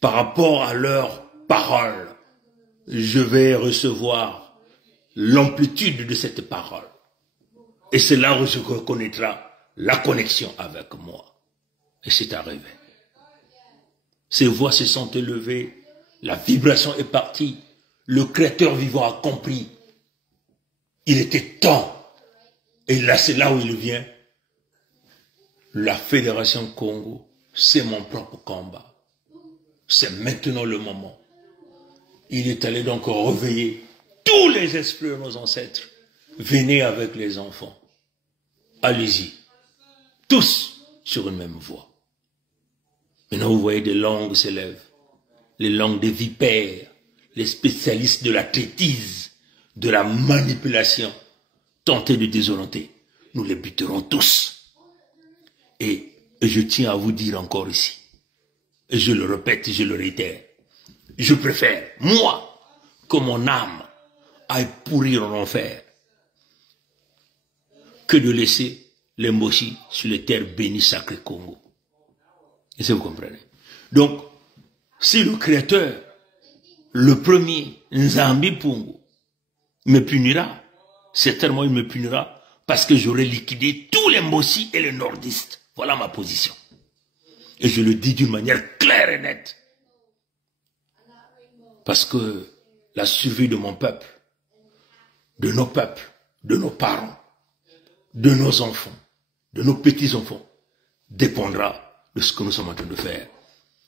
par rapport à leurs paroles. Je vais recevoir l'amplitude de cette parole. Et c'est là où je reconnaîtrai la connexion avec moi. Et c'est arrivé. Ces voix se sont élevées, la vibration est partie, le Créateur vivant a compris. Il était temps. Et là, c'est là où il vient. La Fédération Congo, c'est mon propre combat. C'est maintenant le moment. Il est allé donc réveiller tous les esprits de nos ancêtres. Venez avec les enfants. Allez-y. Tous sur une même voie. Maintenant, vous voyez des langues s'élèvent. Les langues des vipères, les spécialistes de la traîtrise, de la manipulation, tenter de désorienter. Nous les buterons tous. Et je tiens à vous dire encore ici, et je le répète, je le réitère, je préfère, moi, que mon âme aille pourrir en enfer, que de laisser les Moshi sur les terres bénies sacrées Congo. Est-ce que vous comprenez? Donc, si le Créateur, le premier, Nzambi Pungu, me punira, certainement il me punira parce que j'aurai liquidé tous les Mbossi et les nordistes. Voilà ma position. Et je le dis d'une manière claire et nette. Parce que la survie de mon peuple, de nos peuples, de nos parents, de nos enfants, de nos petits-enfants, dépendra de ce que nous sommes en train de faire.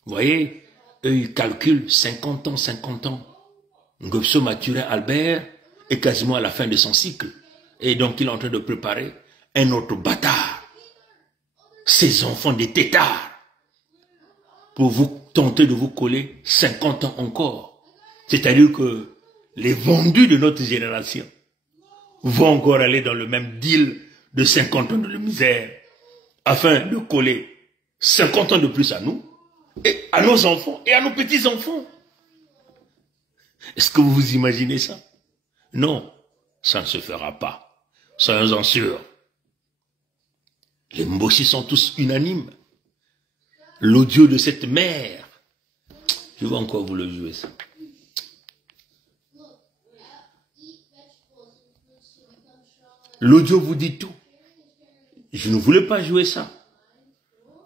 Vous voyez, eux, ils calculent 50 ans, 50 ans. Ngopso Mathurin Albert est quasiment à la fin de son cycle. Et donc, il est en train de préparer un autre bâtard. Ces enfants des têtards. Pour vous tenter de vous coller 50 ans encore. C'est-à-dire que les vendus de notre génération vont encore aller dans le même deal de 50 ans de misère afin de coller 50 ans de plus à nous, et à nos enfants et à nos petits-enfants. Est-ce que vous vous imaginez ça? Non, ça ne se fera pas. Soyons-en sûrs. Les Mbossi sont tous unanimes. L'audio de cette mère, je vais encore vous le jouer ça. L'audio vous dit tout. Je ne voulais pas jouer ça.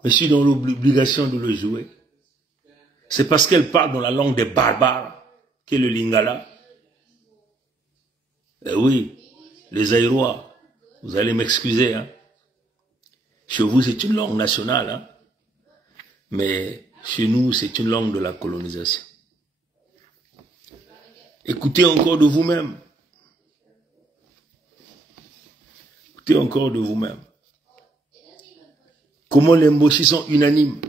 Mais je suis dans l'obligation de le jouer. C'est parce qu'elle parle dans la langue des barbares, qui est le lingala. Eh oui, les Aïrois, vous allez m'excuser. Hein. Chez vous, c'est une langue nationale. Hein. Mais chez nous, c'est une langue de la colonisation. Écoutez encore de vous-même. Écoutez encore de vous-même. Comment les Mbossi sont unanimes.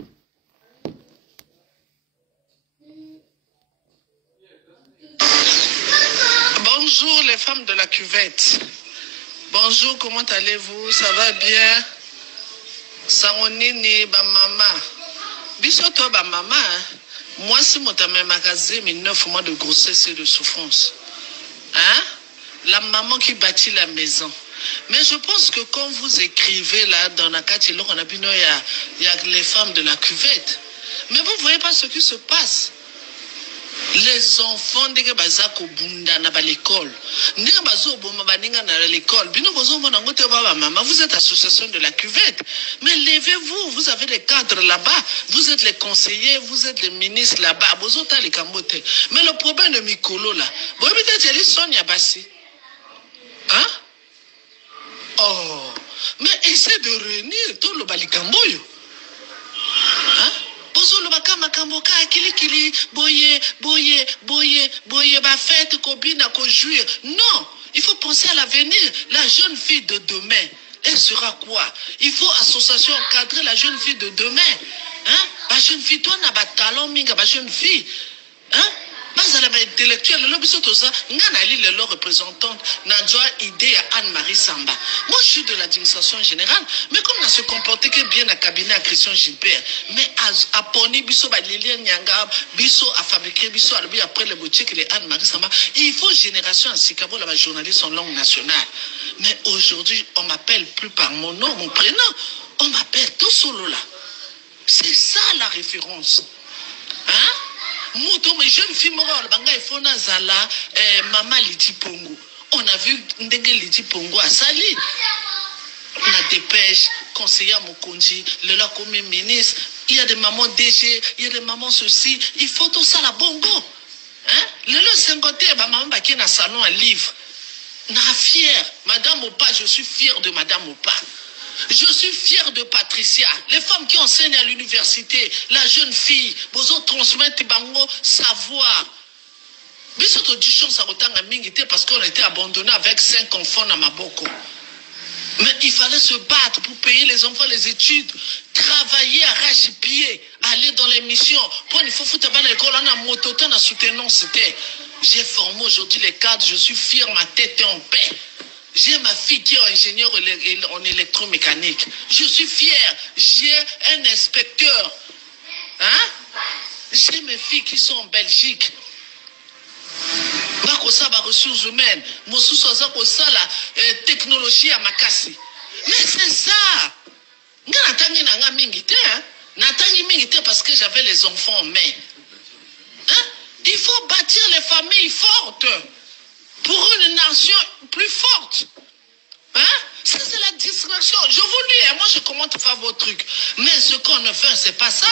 Bonjour les femmes de la cuvette. Bonjour, comment allez-vous? Ça va bien? Sangonini, ba maman. Bisoto ba maman. Moi, si mon tamé magasin, mais 9 mois de grossesse et de souffrance. Hein? La maman qui bâtit la maison. Mais je pense que quand vous écrivez là dans la carte, il y a les femmes de la cuvette. Mais vous ne voyez pas ce qui se passe. Les enfants de Bazako Bunda na l'école. Vous êtes association de la cuvette. Mais levez-vous, vous avez des cadres là-bas. Vous êtes les conseillers, vous êtes les ministres là-bas. Mais le problème de Mikolo là, vous avez peut-être Sonia Bassi. Hein? Oh, mais essaie de réunir tout le balikamboyo. Hein? Poso le bakama kamboka kili boye ba fête kobina ko jouir. Non, il faut penser à l'avenir. La jeune fille de demain, elle sera quoi? Il faut association encadrer la jeune fille de demain. Hein? La jeune fille, toi n'a pas talent minga, la jeune fille. Hein? Intellectuel, le représentante idée à Anne-Marie Samba. Moi, je suis de l'administration générale, mais comme on se comporté que bien à cabinet à Christian Gilbert, mais à Pony, Bisso, Lilian Nyanga, Bisso, à fabriquer Bisso, après les boutiques, les Anne-Marie Samba, il faut génération à Sikabo, la journaliste en langue nationale. Mais aujourd'hui, on m'appelle plus par mon nom, mon prénom, on m'appelle tout solo là. C'est ça la référence. Hein? Mes jeunes filles, Maman Lidi Pongo. On a vu Ndenge Lidi Pongo à Sali. On a dépêche, conseiller Mokonji, le là comme ministre. Il y a des mamans DG, il y a des mamans ceci. Il faut tout ça la bongo. Hein? Le là 50, maman qui na salon un livre. Na fière. Madame Opa, je suis fière de Madame Opa. Je suis fier de Patricia. Les femmes qui enseignent à l'université, la jeune fille, besoin de transmettre bango savoir. Parce qu'on a été abandonné avec 5 enfants dans Maboko. Mais il fallait se battre pour payer les enfants les études, travailler arrache-pied, aller dans les missions. Pour il faut foutre à l'école, on a mototon à soutenance. J'ai formé aujourd'hui les cadres, je suis fier, ma tête est en paix. J'ai ma fille qui est ingénieure en électromécanique. Je suis fier. J'ai un inspecteur. Hein? J'ai mes filles qui sont en Belgique. Bakosa ressources humaines. Mosu soza kosa la technologie à Makassi. Mais c'est ça. Ngana tangi na nga mingi te. Nathan Yimingité parce que j'avais les enfants en main. Hein? Il faut bâtir les familles fortes pour une nation plus forte. Hein? Ça, c'est la distraction. Je vous dis, moi, je commente pas vos trucs. Mais ce qu'on a fait, c'est pas ça.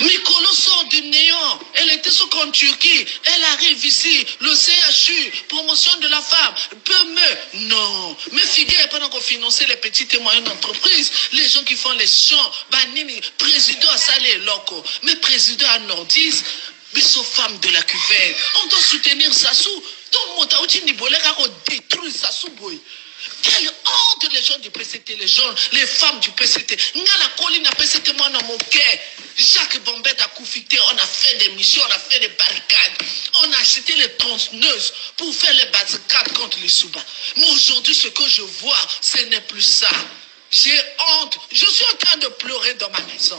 Mikolo sort du néant. Elle était en Turquie. Elle arrive ici. Le CHU, promotion de la femme. PME. Non. Mais figurez, pendant qu'on finançait les petites et moyennes entreprises, les gens qui font les champs, Banini, président à Salé Loco. Mais président à Nordis, biso femme de la cuvette. On doit soutenir Sassou. Donc, Motaouti Niboleka, on détruit Sassou Boy. Quelle honte les gens du PCT, les femmes du PCT. Ngala Colline a PCT, moi dans mon cœur. Jacques Bombette a Koufité, on a fait des missions, on a fait des barricades. On a acheté les tronçonneuses pour faire les barricades contre les Souba. Mais aujourd'hui, ce que je vois, ce n'est plus ça. J'ai honte. Je suis en train de pleurer dans ma maison.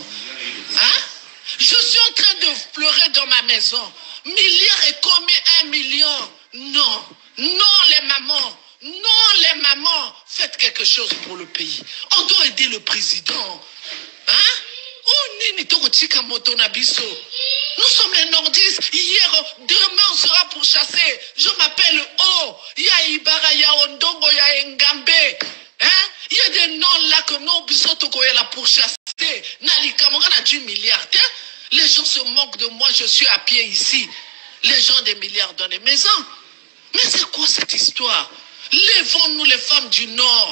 Hein? Je suis en train de pleurer dans ma maison. Milliard et combien? 1 million? Non. Non, les mamans. Non, les mamans. Faites quelque chose pour le pays. On doit aider le président. Hein? Nous sommes les nordistes. Hier, demain, on sera pourchassés. Je m'appelle O. Il y a Ibara, il y a Ondongo, il y a Ngambe. Hein? Il y a des noms là que nous, Bissotoko, il a pourchassé. Nalikamora a 10 milliards. Hein? Les gens se moquent de moi, je suis à pied ici. Les gens des milliards dans les maisons. Mais c'est quoi cette histoire? Lèvons-nous les femmes du Nord.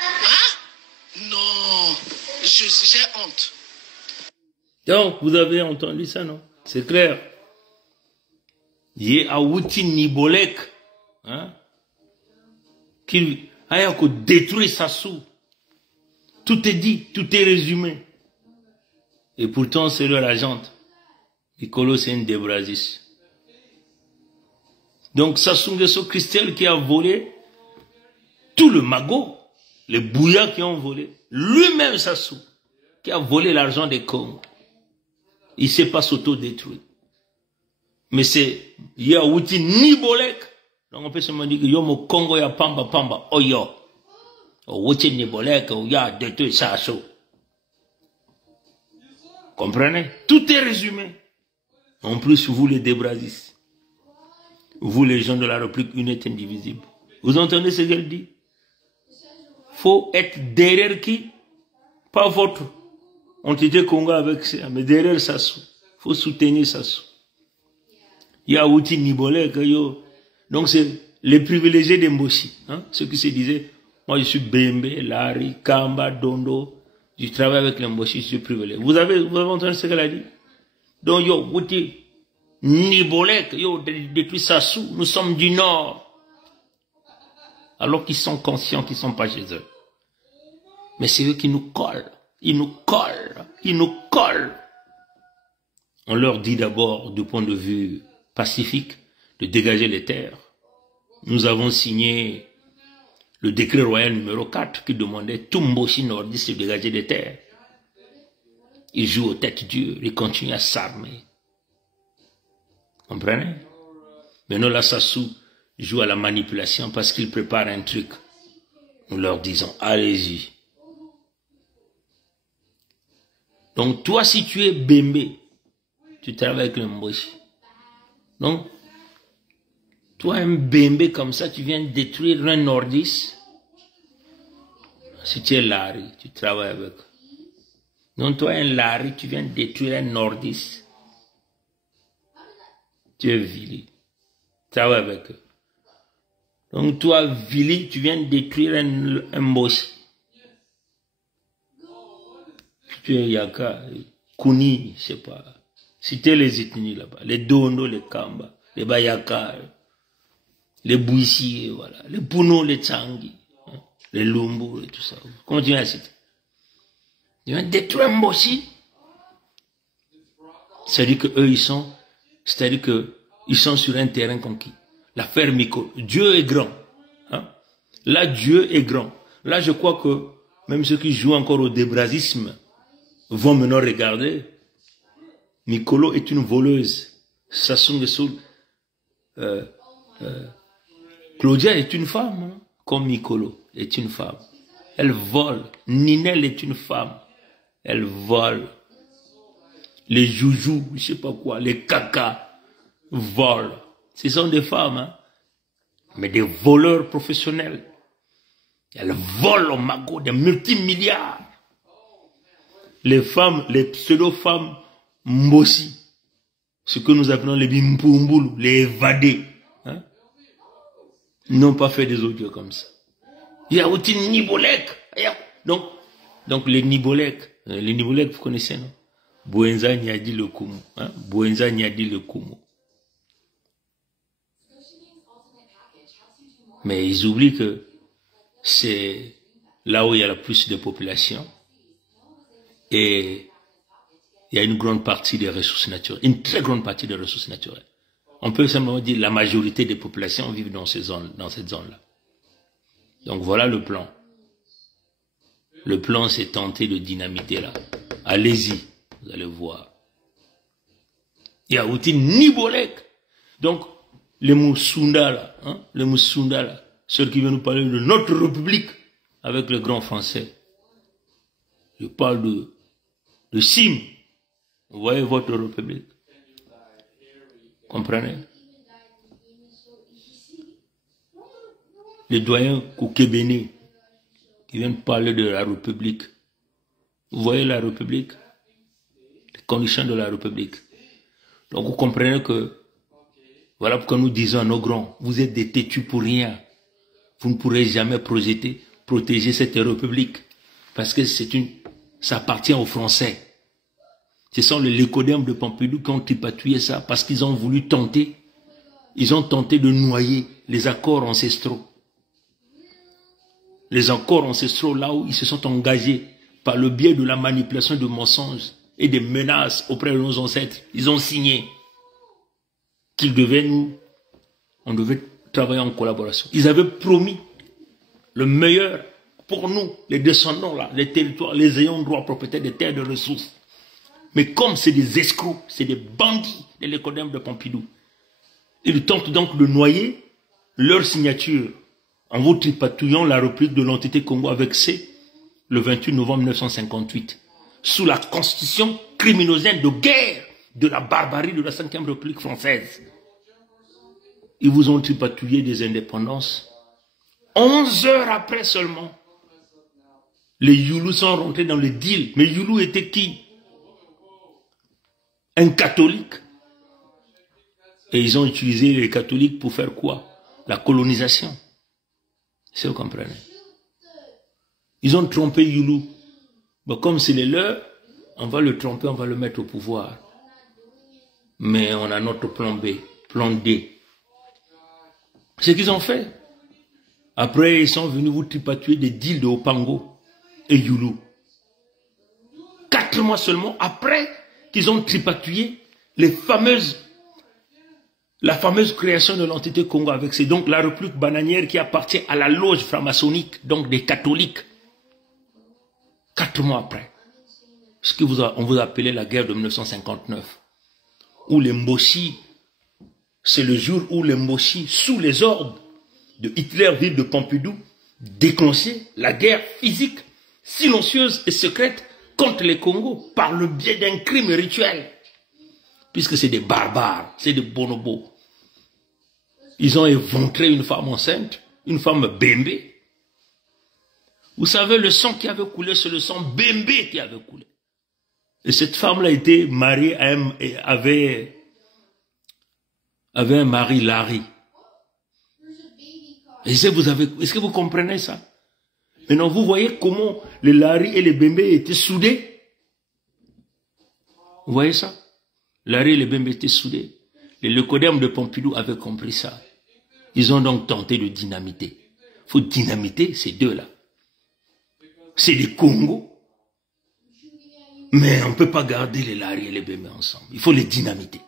Hein? Non. J'ai honte. Donc, vous avez entendu ça, non? C'est clair. Yé Aouti Nibolek, hein? Qui a détruit Sassou. Tout est dit, tout est résumé. Et pourtant, c'est leur agente. Mikolo, c'est une débrasis. Donc, Sassou Nguesso Christelle qui a volé tout le magot, les bouillards qui ont volé. Lui-même, Sassou, qui a volé l'argent des Congos. Il ne s'est pas s'auto-détruit. Mais c'est Yaouti Nibolek. Donc, on peut se dire que Yomo Congo ya pamba pamba oyo. Yaouti Nibolek, ou ya détruit Sassou. Comprenez? Tout est résumé. En plus, vous les débrasis. Vous les gens de la République unie et indivisible. Vous entendez ce qu'elle dit? Faut être derrière qui? Pas votre. On était Congo avec ça, mais derrière Sassou. Faut soutenir Sassou. Il y a Outi Nibolek, yo. Donc c'est les privilégiés d'Emboshi. Hein? Ceux qui se disaient, moi je suis Bembe, Larry, Kamba, Dondo. Je travaille avec l'Emboshi, je suis privilégié. Vous avez entendu ce qu'elle a dit? Donc yo, Outi Nibolek, yo, depuis Sassou, nous sommes du Nord. Alors qu'ils sont conscients qu'ils ne sont pas chez eux. Mais c'est eux qui nous collent. Ils nous collent. Ils nous collent. On leur dit d'abord, du point de vue pacifique, de dégager les terres. Nous avons signé le décret royal numéro 4 qui demandait tout Mboshi nordiste de dégager des terres. Ils jouent aux têtes dures. Ils continuent à s'armer. Comprenez? Maintenant, là, Sassou joue à la manipulation parce qu'il prépare un truc. Nous leur disons, allez-y. Donc, toi, si tu es Bembe, tu travailles avec le Mboshi. Donc, toi, un Bembe comme ça, tu viens détruire un nordiste. Si tu es Larry, tu travailles avec. Donc, toi, un Larry, tu viens détruire un nordiste. Tu es Vili. Tu travailles avec eux. Donc, toi, Vili, tu viens détruire un Mboshi. Tu es Yaka, Kuni, je sais pas. Citez les ethnies là-bas. Les Dondo, les Kamba, les Bayaka, les Bouissi, voilà. Les Puno, les Tsangi, hein, les Lumbu et tout ça. Continuez à citer. Ils vont détruire Mboshi. C'est-à-dire qu'eux, ils sont sur un terrain conquis. L'affaire Mikolo. Dieu est grand. Hein? Là, Dieu est grand. Là, je crois que même ceux qui jouent encore au débrasisme vont maintenant regarder. Mikolo est une voleuse. Sassou Nguesso, Claudia est une femme, hein, comme Mikolo est une femme. Elle vole. Ninel est une femme. elles volent. Les joujoux, je sais pas quoi, les caca volent. Ce sont des femmes, hein, mais des voleurs professionnels. Elles volent au magot des multimilliards. Les femmes, les pseudo-femmes mbossi, ce que nous appelons les bimpoumboulou, les évadés, hein, n'ont pas fait des audios comme ça. Il y a aussi Nibolek. Donc les Nibolek, vous connaissez, non? Bouenza Niadi le Kumu. Hein? Bouenza Niadi le Kumu. Mais ils oublient que c'est là où il y a le plus de population. Et il y a une grande partie des ressources naturelles. Une très grande partie des ressources naturelles. On peut simplement dire que la majorité des populations vivent dans cette zone-là. Donc voilà le plan. Le plan, c'est tenter de dynamiter là. Allez-y, vous allez voir. Il y a aussi Nibolek. Donc, les Moussunda là, hein, les Moussunda là, ceux qui viennent nous parler de notre République avec le grand français. Je parle de Sim. Vous voyez votre République. Comprenez? Les doyens Koukébéné qui viennent parler de la République. Vous voyez la République? Les conditions de la République. Donc vous comprenez que voilà pourquoi nous disons à nos grands, vous êtes des têtus pour rien. Vous ne pourrez jamais protéger cette République. Parce que ça appartient aux Français. Ce sont les Lécodèmes de Pompidou qui ont tripatouillé ça parce qu'ils ont voulu tenter. Ils ont tenté de noyer les accords ancestraux. Les accords ancestraux là où ils se sont engagés par le biais de la manipulation de mensonges et des menaces auprès de nos ancêtres. Ils ont signé qu'ils devaient on devait travailler en collaboration. Ils avaient promis le meilleur pour nous, les descendants là, les territoires, les ayants droit propriétaires des terres de ressources. Mais comme c'est des escrocs, c'est des bandits, les Lécodèmes de Pompidou, ils tentent donc de noyer leur signature en vous tripatouillant la République de l'entité Congo avec C, le 28 novembre 1958, sous la constitution criminogène de guerre de la barbarie de la 5e République française. Ils vous ont tripatouillé des indépendances. 11 heures après seulement, les Youlous sont rentrés dans le deal. Mais Youlou était qui? Un catholique. Et ils ont utilisé les catholiques pour faire quoi? La colonisation. Si vous comprenez. Ils ont trompé Youlou. Bon, comme c'est les leurs, on va le tromper, on va le mettre au pouvoir. Mais on a notre plan B, plan D. C'est ce qu'ils ont fait. Après, ils sont venus vous tripatouiller des deals de Opango et Youlou. 4 mois seulement après qu'ils ont tripatouillé la fameuse création de l'entité Congo avec c'est donc la République bananière qui appartient à la loge franc-maçonnique, donc des catholiques. 4 mois après. Ce qu'on vous appelait la guerre de 1959. Où les Mboshi, c'est le jour où les Mboshi, sous les ordres de Hitler, ville de Pompidou, déclenchaient la guerre physique, silencieuse et secrète contre les Congos par le biais d'un crime rituel. Puisque c'est des barbares, c'est des bonobos. Ils ont éventré une femme enceinte, une femme Bembé. Vous savez, le sang qui avait coulé, c'est le sang Bembé qui avait coulé. Et cette femme-là était mariée avait un mari Larry. Est-ce que vous comprenez ça? Maintenant, vous voyez comment les Larry et les Bembé étaient soudés? Vous voyez ça? Larry et les Bembé étaient soudés. Les Lécodèmes de Pompidou avaient compris ça. Ils ont donc tenté de dynamiter. Il faut dynamiter ces deux-là. C'est des Congos. Mais on ne peut pas garder les Larry et les Bembé ensemble. Il faut les dynamiter.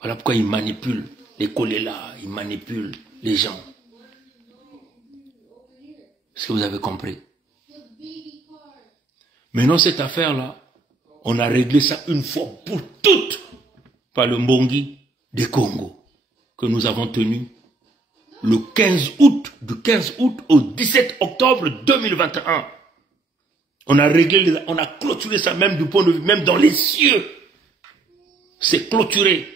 Voilà pourquoi ils manipulent les Kolela, ils manipulent les gens. Est-ce que vous avez compris? Maintenant, cette affaire-là, on a réglé ça une fois pour toutes par le Mbongi des Congo que nous avons tenu le 15 août, du 15 août au 17 octobre 2021. On a réglé, on a clôturé ça même du point de vue, même dans les cieux. C'est clôturé.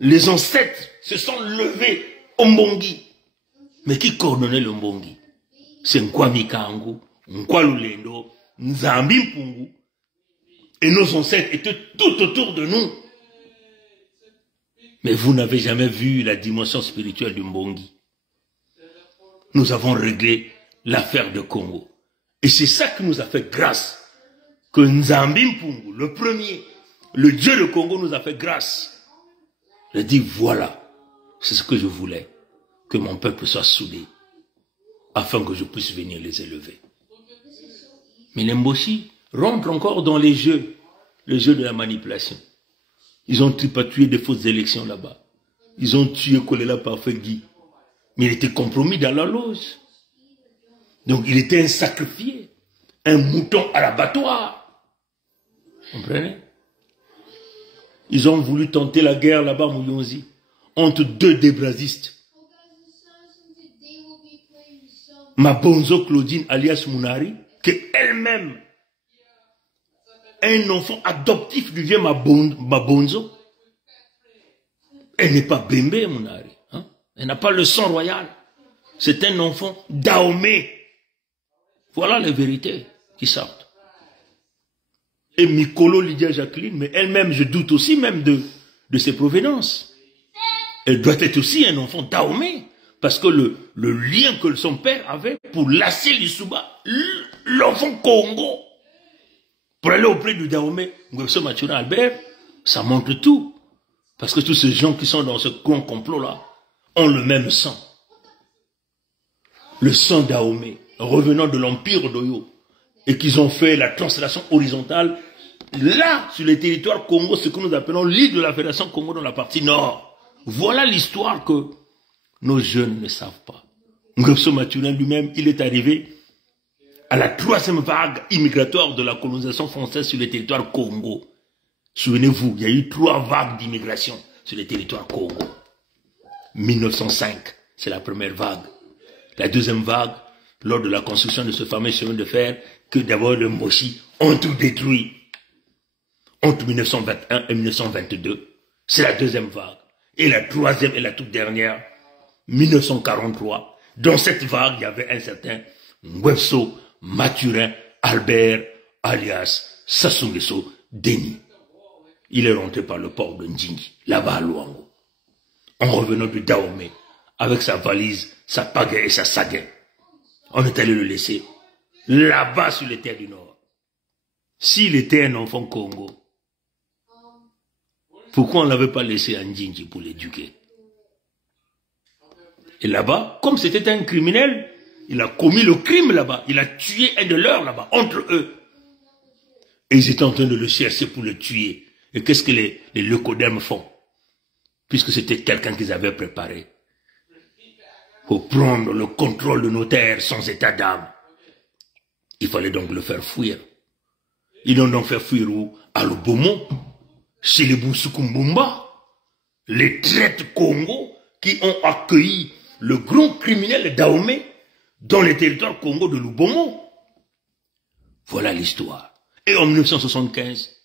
Les ancêtres se sont levés au Mbongi. Mais qui coordonnait le Mbongi? C'est Nkwami Kangu, Nkwalulendo, Nzambi Mpungu. Et nos ancêtres étaient tout autour de nous. Mais vous n'avez jamais vu la dimension spirituelle du Mbongi. Nous avons réglé l'affaire de Congo. Et c'est ça qui nous a fait grâce. Que Nzambi Mpungu, le premier, le Dieu de Congo nous a fait grâce. Il a dit, voilà, c'est ce que je voulais. Que mon peuple soit soudé. Afin que je puisse venir les élever. Mais les Mboshi rentrent encore dans les jeux de la manipulation. Ils ont tripatouillé des fausses élections là-bas. Ils ont tué Kolela Parfait Guy. Mais il était compromis dans la loge. Donc il était un sacrifié, un mouton à l'abattoir. Vous comprenez? Ils ont voulu tenter la guerre là-bas, Mouyonzi, entre deux débrasistes. Mabonzo Claudine alias Mounari, que elle-même, un enfant adoptif du vieux Mabonzo. Elle n'est pas Bembe Mounari. Hein? Elle n'a pas le sang royal. C'est un enfant Dahomey. Voilà les vérités qui sortent. Et Mikolo Lydia Jacqueline, mais elle-même, je doute aussi même de ses provenances. Elle doit être aussi un enfant Dahomey. Parce que le lien que son père avait pour lasser l'Issouba, l'enfant Congo, pour aller auprès du Dahomey, Ngwebso Mathurin Albert, ça montre tout. Parce que tous ces gens qui sont dans ce grand complot-là ont le même sang. Le sang Dahomey, revenant de l'empire d'Oyo, et qu'ils ont fait la translation horizontale, là, sur les territoires Congo, ce que nous appelons l'île de la Fédération Congo dans la partie nord. Voilà l'histoire que nos jeunes ne savent pas. Ngwebso Mathurin lui-même, il est arrivé à la troisième vague immigratoire de la colonisation française sur les territoires Congo. Souvenez-vous, il y a eu 3 vagues d'immigration sur les territoires Congo. 1905, c'est la première vague. La deuxième vague, lors de la construction de ce fameux chemin de fer, que d'abord les Mboshi ont tout détruit. Entre 1921 et 1922, c'est la deuxième vague. Et la troisième et la toute dernière, 1943. Dans cette vague, il y avait un certain Ngwebso Mathurin Albert, alias Sassou Nguesso Denis. Il est rentré par le port de Ndjingi, là-bas à Luango. En revenant du Dahomey, avec sa valise, sa pagaie et sa sagaie. On est allé le laisser là-bas sur les terres du Nord. S'il était un enfant Congo, pourquoi on ne l'avait pas laissé à Ndjingi pour l'éduquer? Et là-bas, comme c'était un criminel, il a commis le crime là-bas. Il a tué un de leurs là-bas, entre eux. Et ils étaient en train de le chercher pour le tuer. Et qu'est-ce que les leucodermes font? Puisque c'était quelqu'un qu'ils avaient préparé. Pour prendre le contrôle de nos terres sans état d'âme. Il fallait donc le faire fuir. Ils l'ont donc fait fuir où? À Lubomo, chez les Boussoukoumbumba, les traites Congo qui ont accueilli le grand criminel Dahomey dans les territoires Congo de Lubomo. Voilà l'histoire. Et en 1975,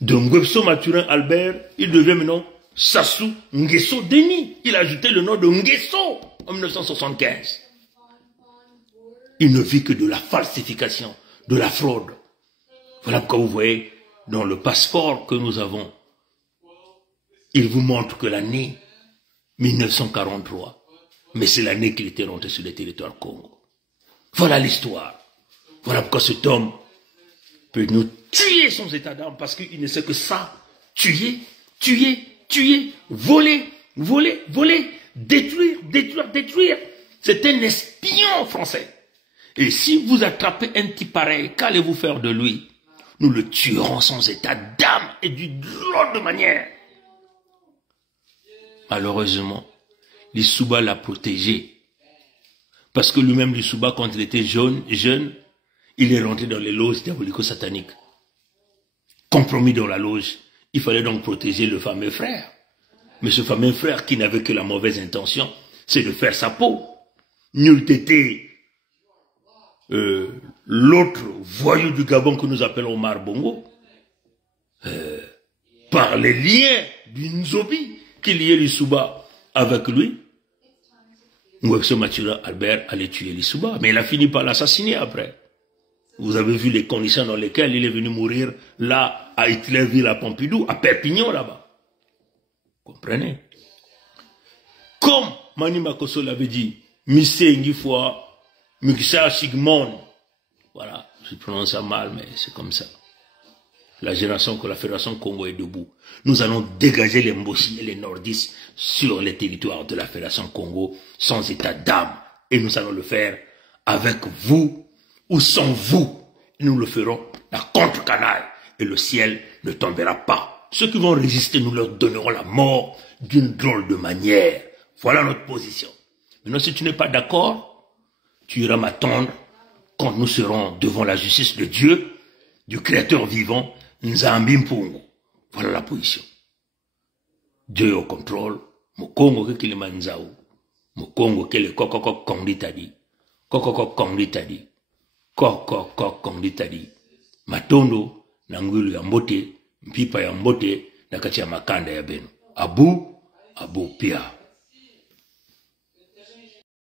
de Ngwebso Mathurin Albert, il devient maintenant Sassou Nguesso Denis. Il a ajouté le nom de Nguesso en 1975. Il ne vit que de la falsification, de la fraude. Voilà pourquoi vous voyez dans le passeport que nous avons, il vous montre que l'année 1943, mais c'est l'année qu'il était rentré sur les territoires Congo. Voilà l'histoire. Voilà pourquoi cet homme peut nous tuer sans état d'âme, parce qu'il ne sait que ça. Tuer, tuer, tuer, voler, voler, voler, détruire, détruire, détruire. C'est un espion français. Et si vous attrapez un type pareil, qu'allez-vous faire de lui? Nous le tuerons sans état d'âme et d'une drôle de manière. Malheureusement, l'Issouba l'a protégé. Parce que lui-même, l'Issouba, quand il était jeune, il est rentré dans les loges diabolico-sataniques. Compromis dans la loge, il fallait donc protéger le fameux frère. Mais ce fameux frère qui n'avait que la mauvaise intention, c'est de faire sa peau. Nul été l'autre voyou du Gabon que nous appelons Omar Bongo, par les liens du Nzobi qui liait Lissouba avec lui, Ngwekso Matura Albert allait tuer Lissouba, mais il a fini par l'assassiner après. Vous avez vu les conditions dans lesquelles il est venu mourir là, à Hitlerville, à Pompidou, à Perpignan là-bas. Comprenez? Comme Mani Makosso l'avait dit, Missé Ngifwa, Mikisa Sigmon, voilà, je prononce ça mal, mais c'est comme ça. La génération que la Fédération Congo est debout. Nous allons dégager les Mboshi et les Nordistes sur les territoires de la Fédération Congo sans état d'âme. Et nous allons le faire avec vous ou sans vous. Et nous le ferons la contre-canaille. Et le ciel ne tombera pas. Ceux qui vont résister, nous leur donnerons la mort d'une drôle de manière. Voilà notre position. Maintenant, si tu n'es pas d'accord, tu iras m'attendre quand nous serons devant la justice de Dieu, du Créateur vivant, Nzambi Mpungu. Voilà la position. Dieu est au contrôle. Mokongo ke kilima nzao. Mokongo ke le kokokok kondi tadi. Kokokok kondi tadi. Kokokok kondi tadi. Matondo na ngulu ya mbote, mpipa ya mbote, na kati ya makanda ya beno. Abu pia.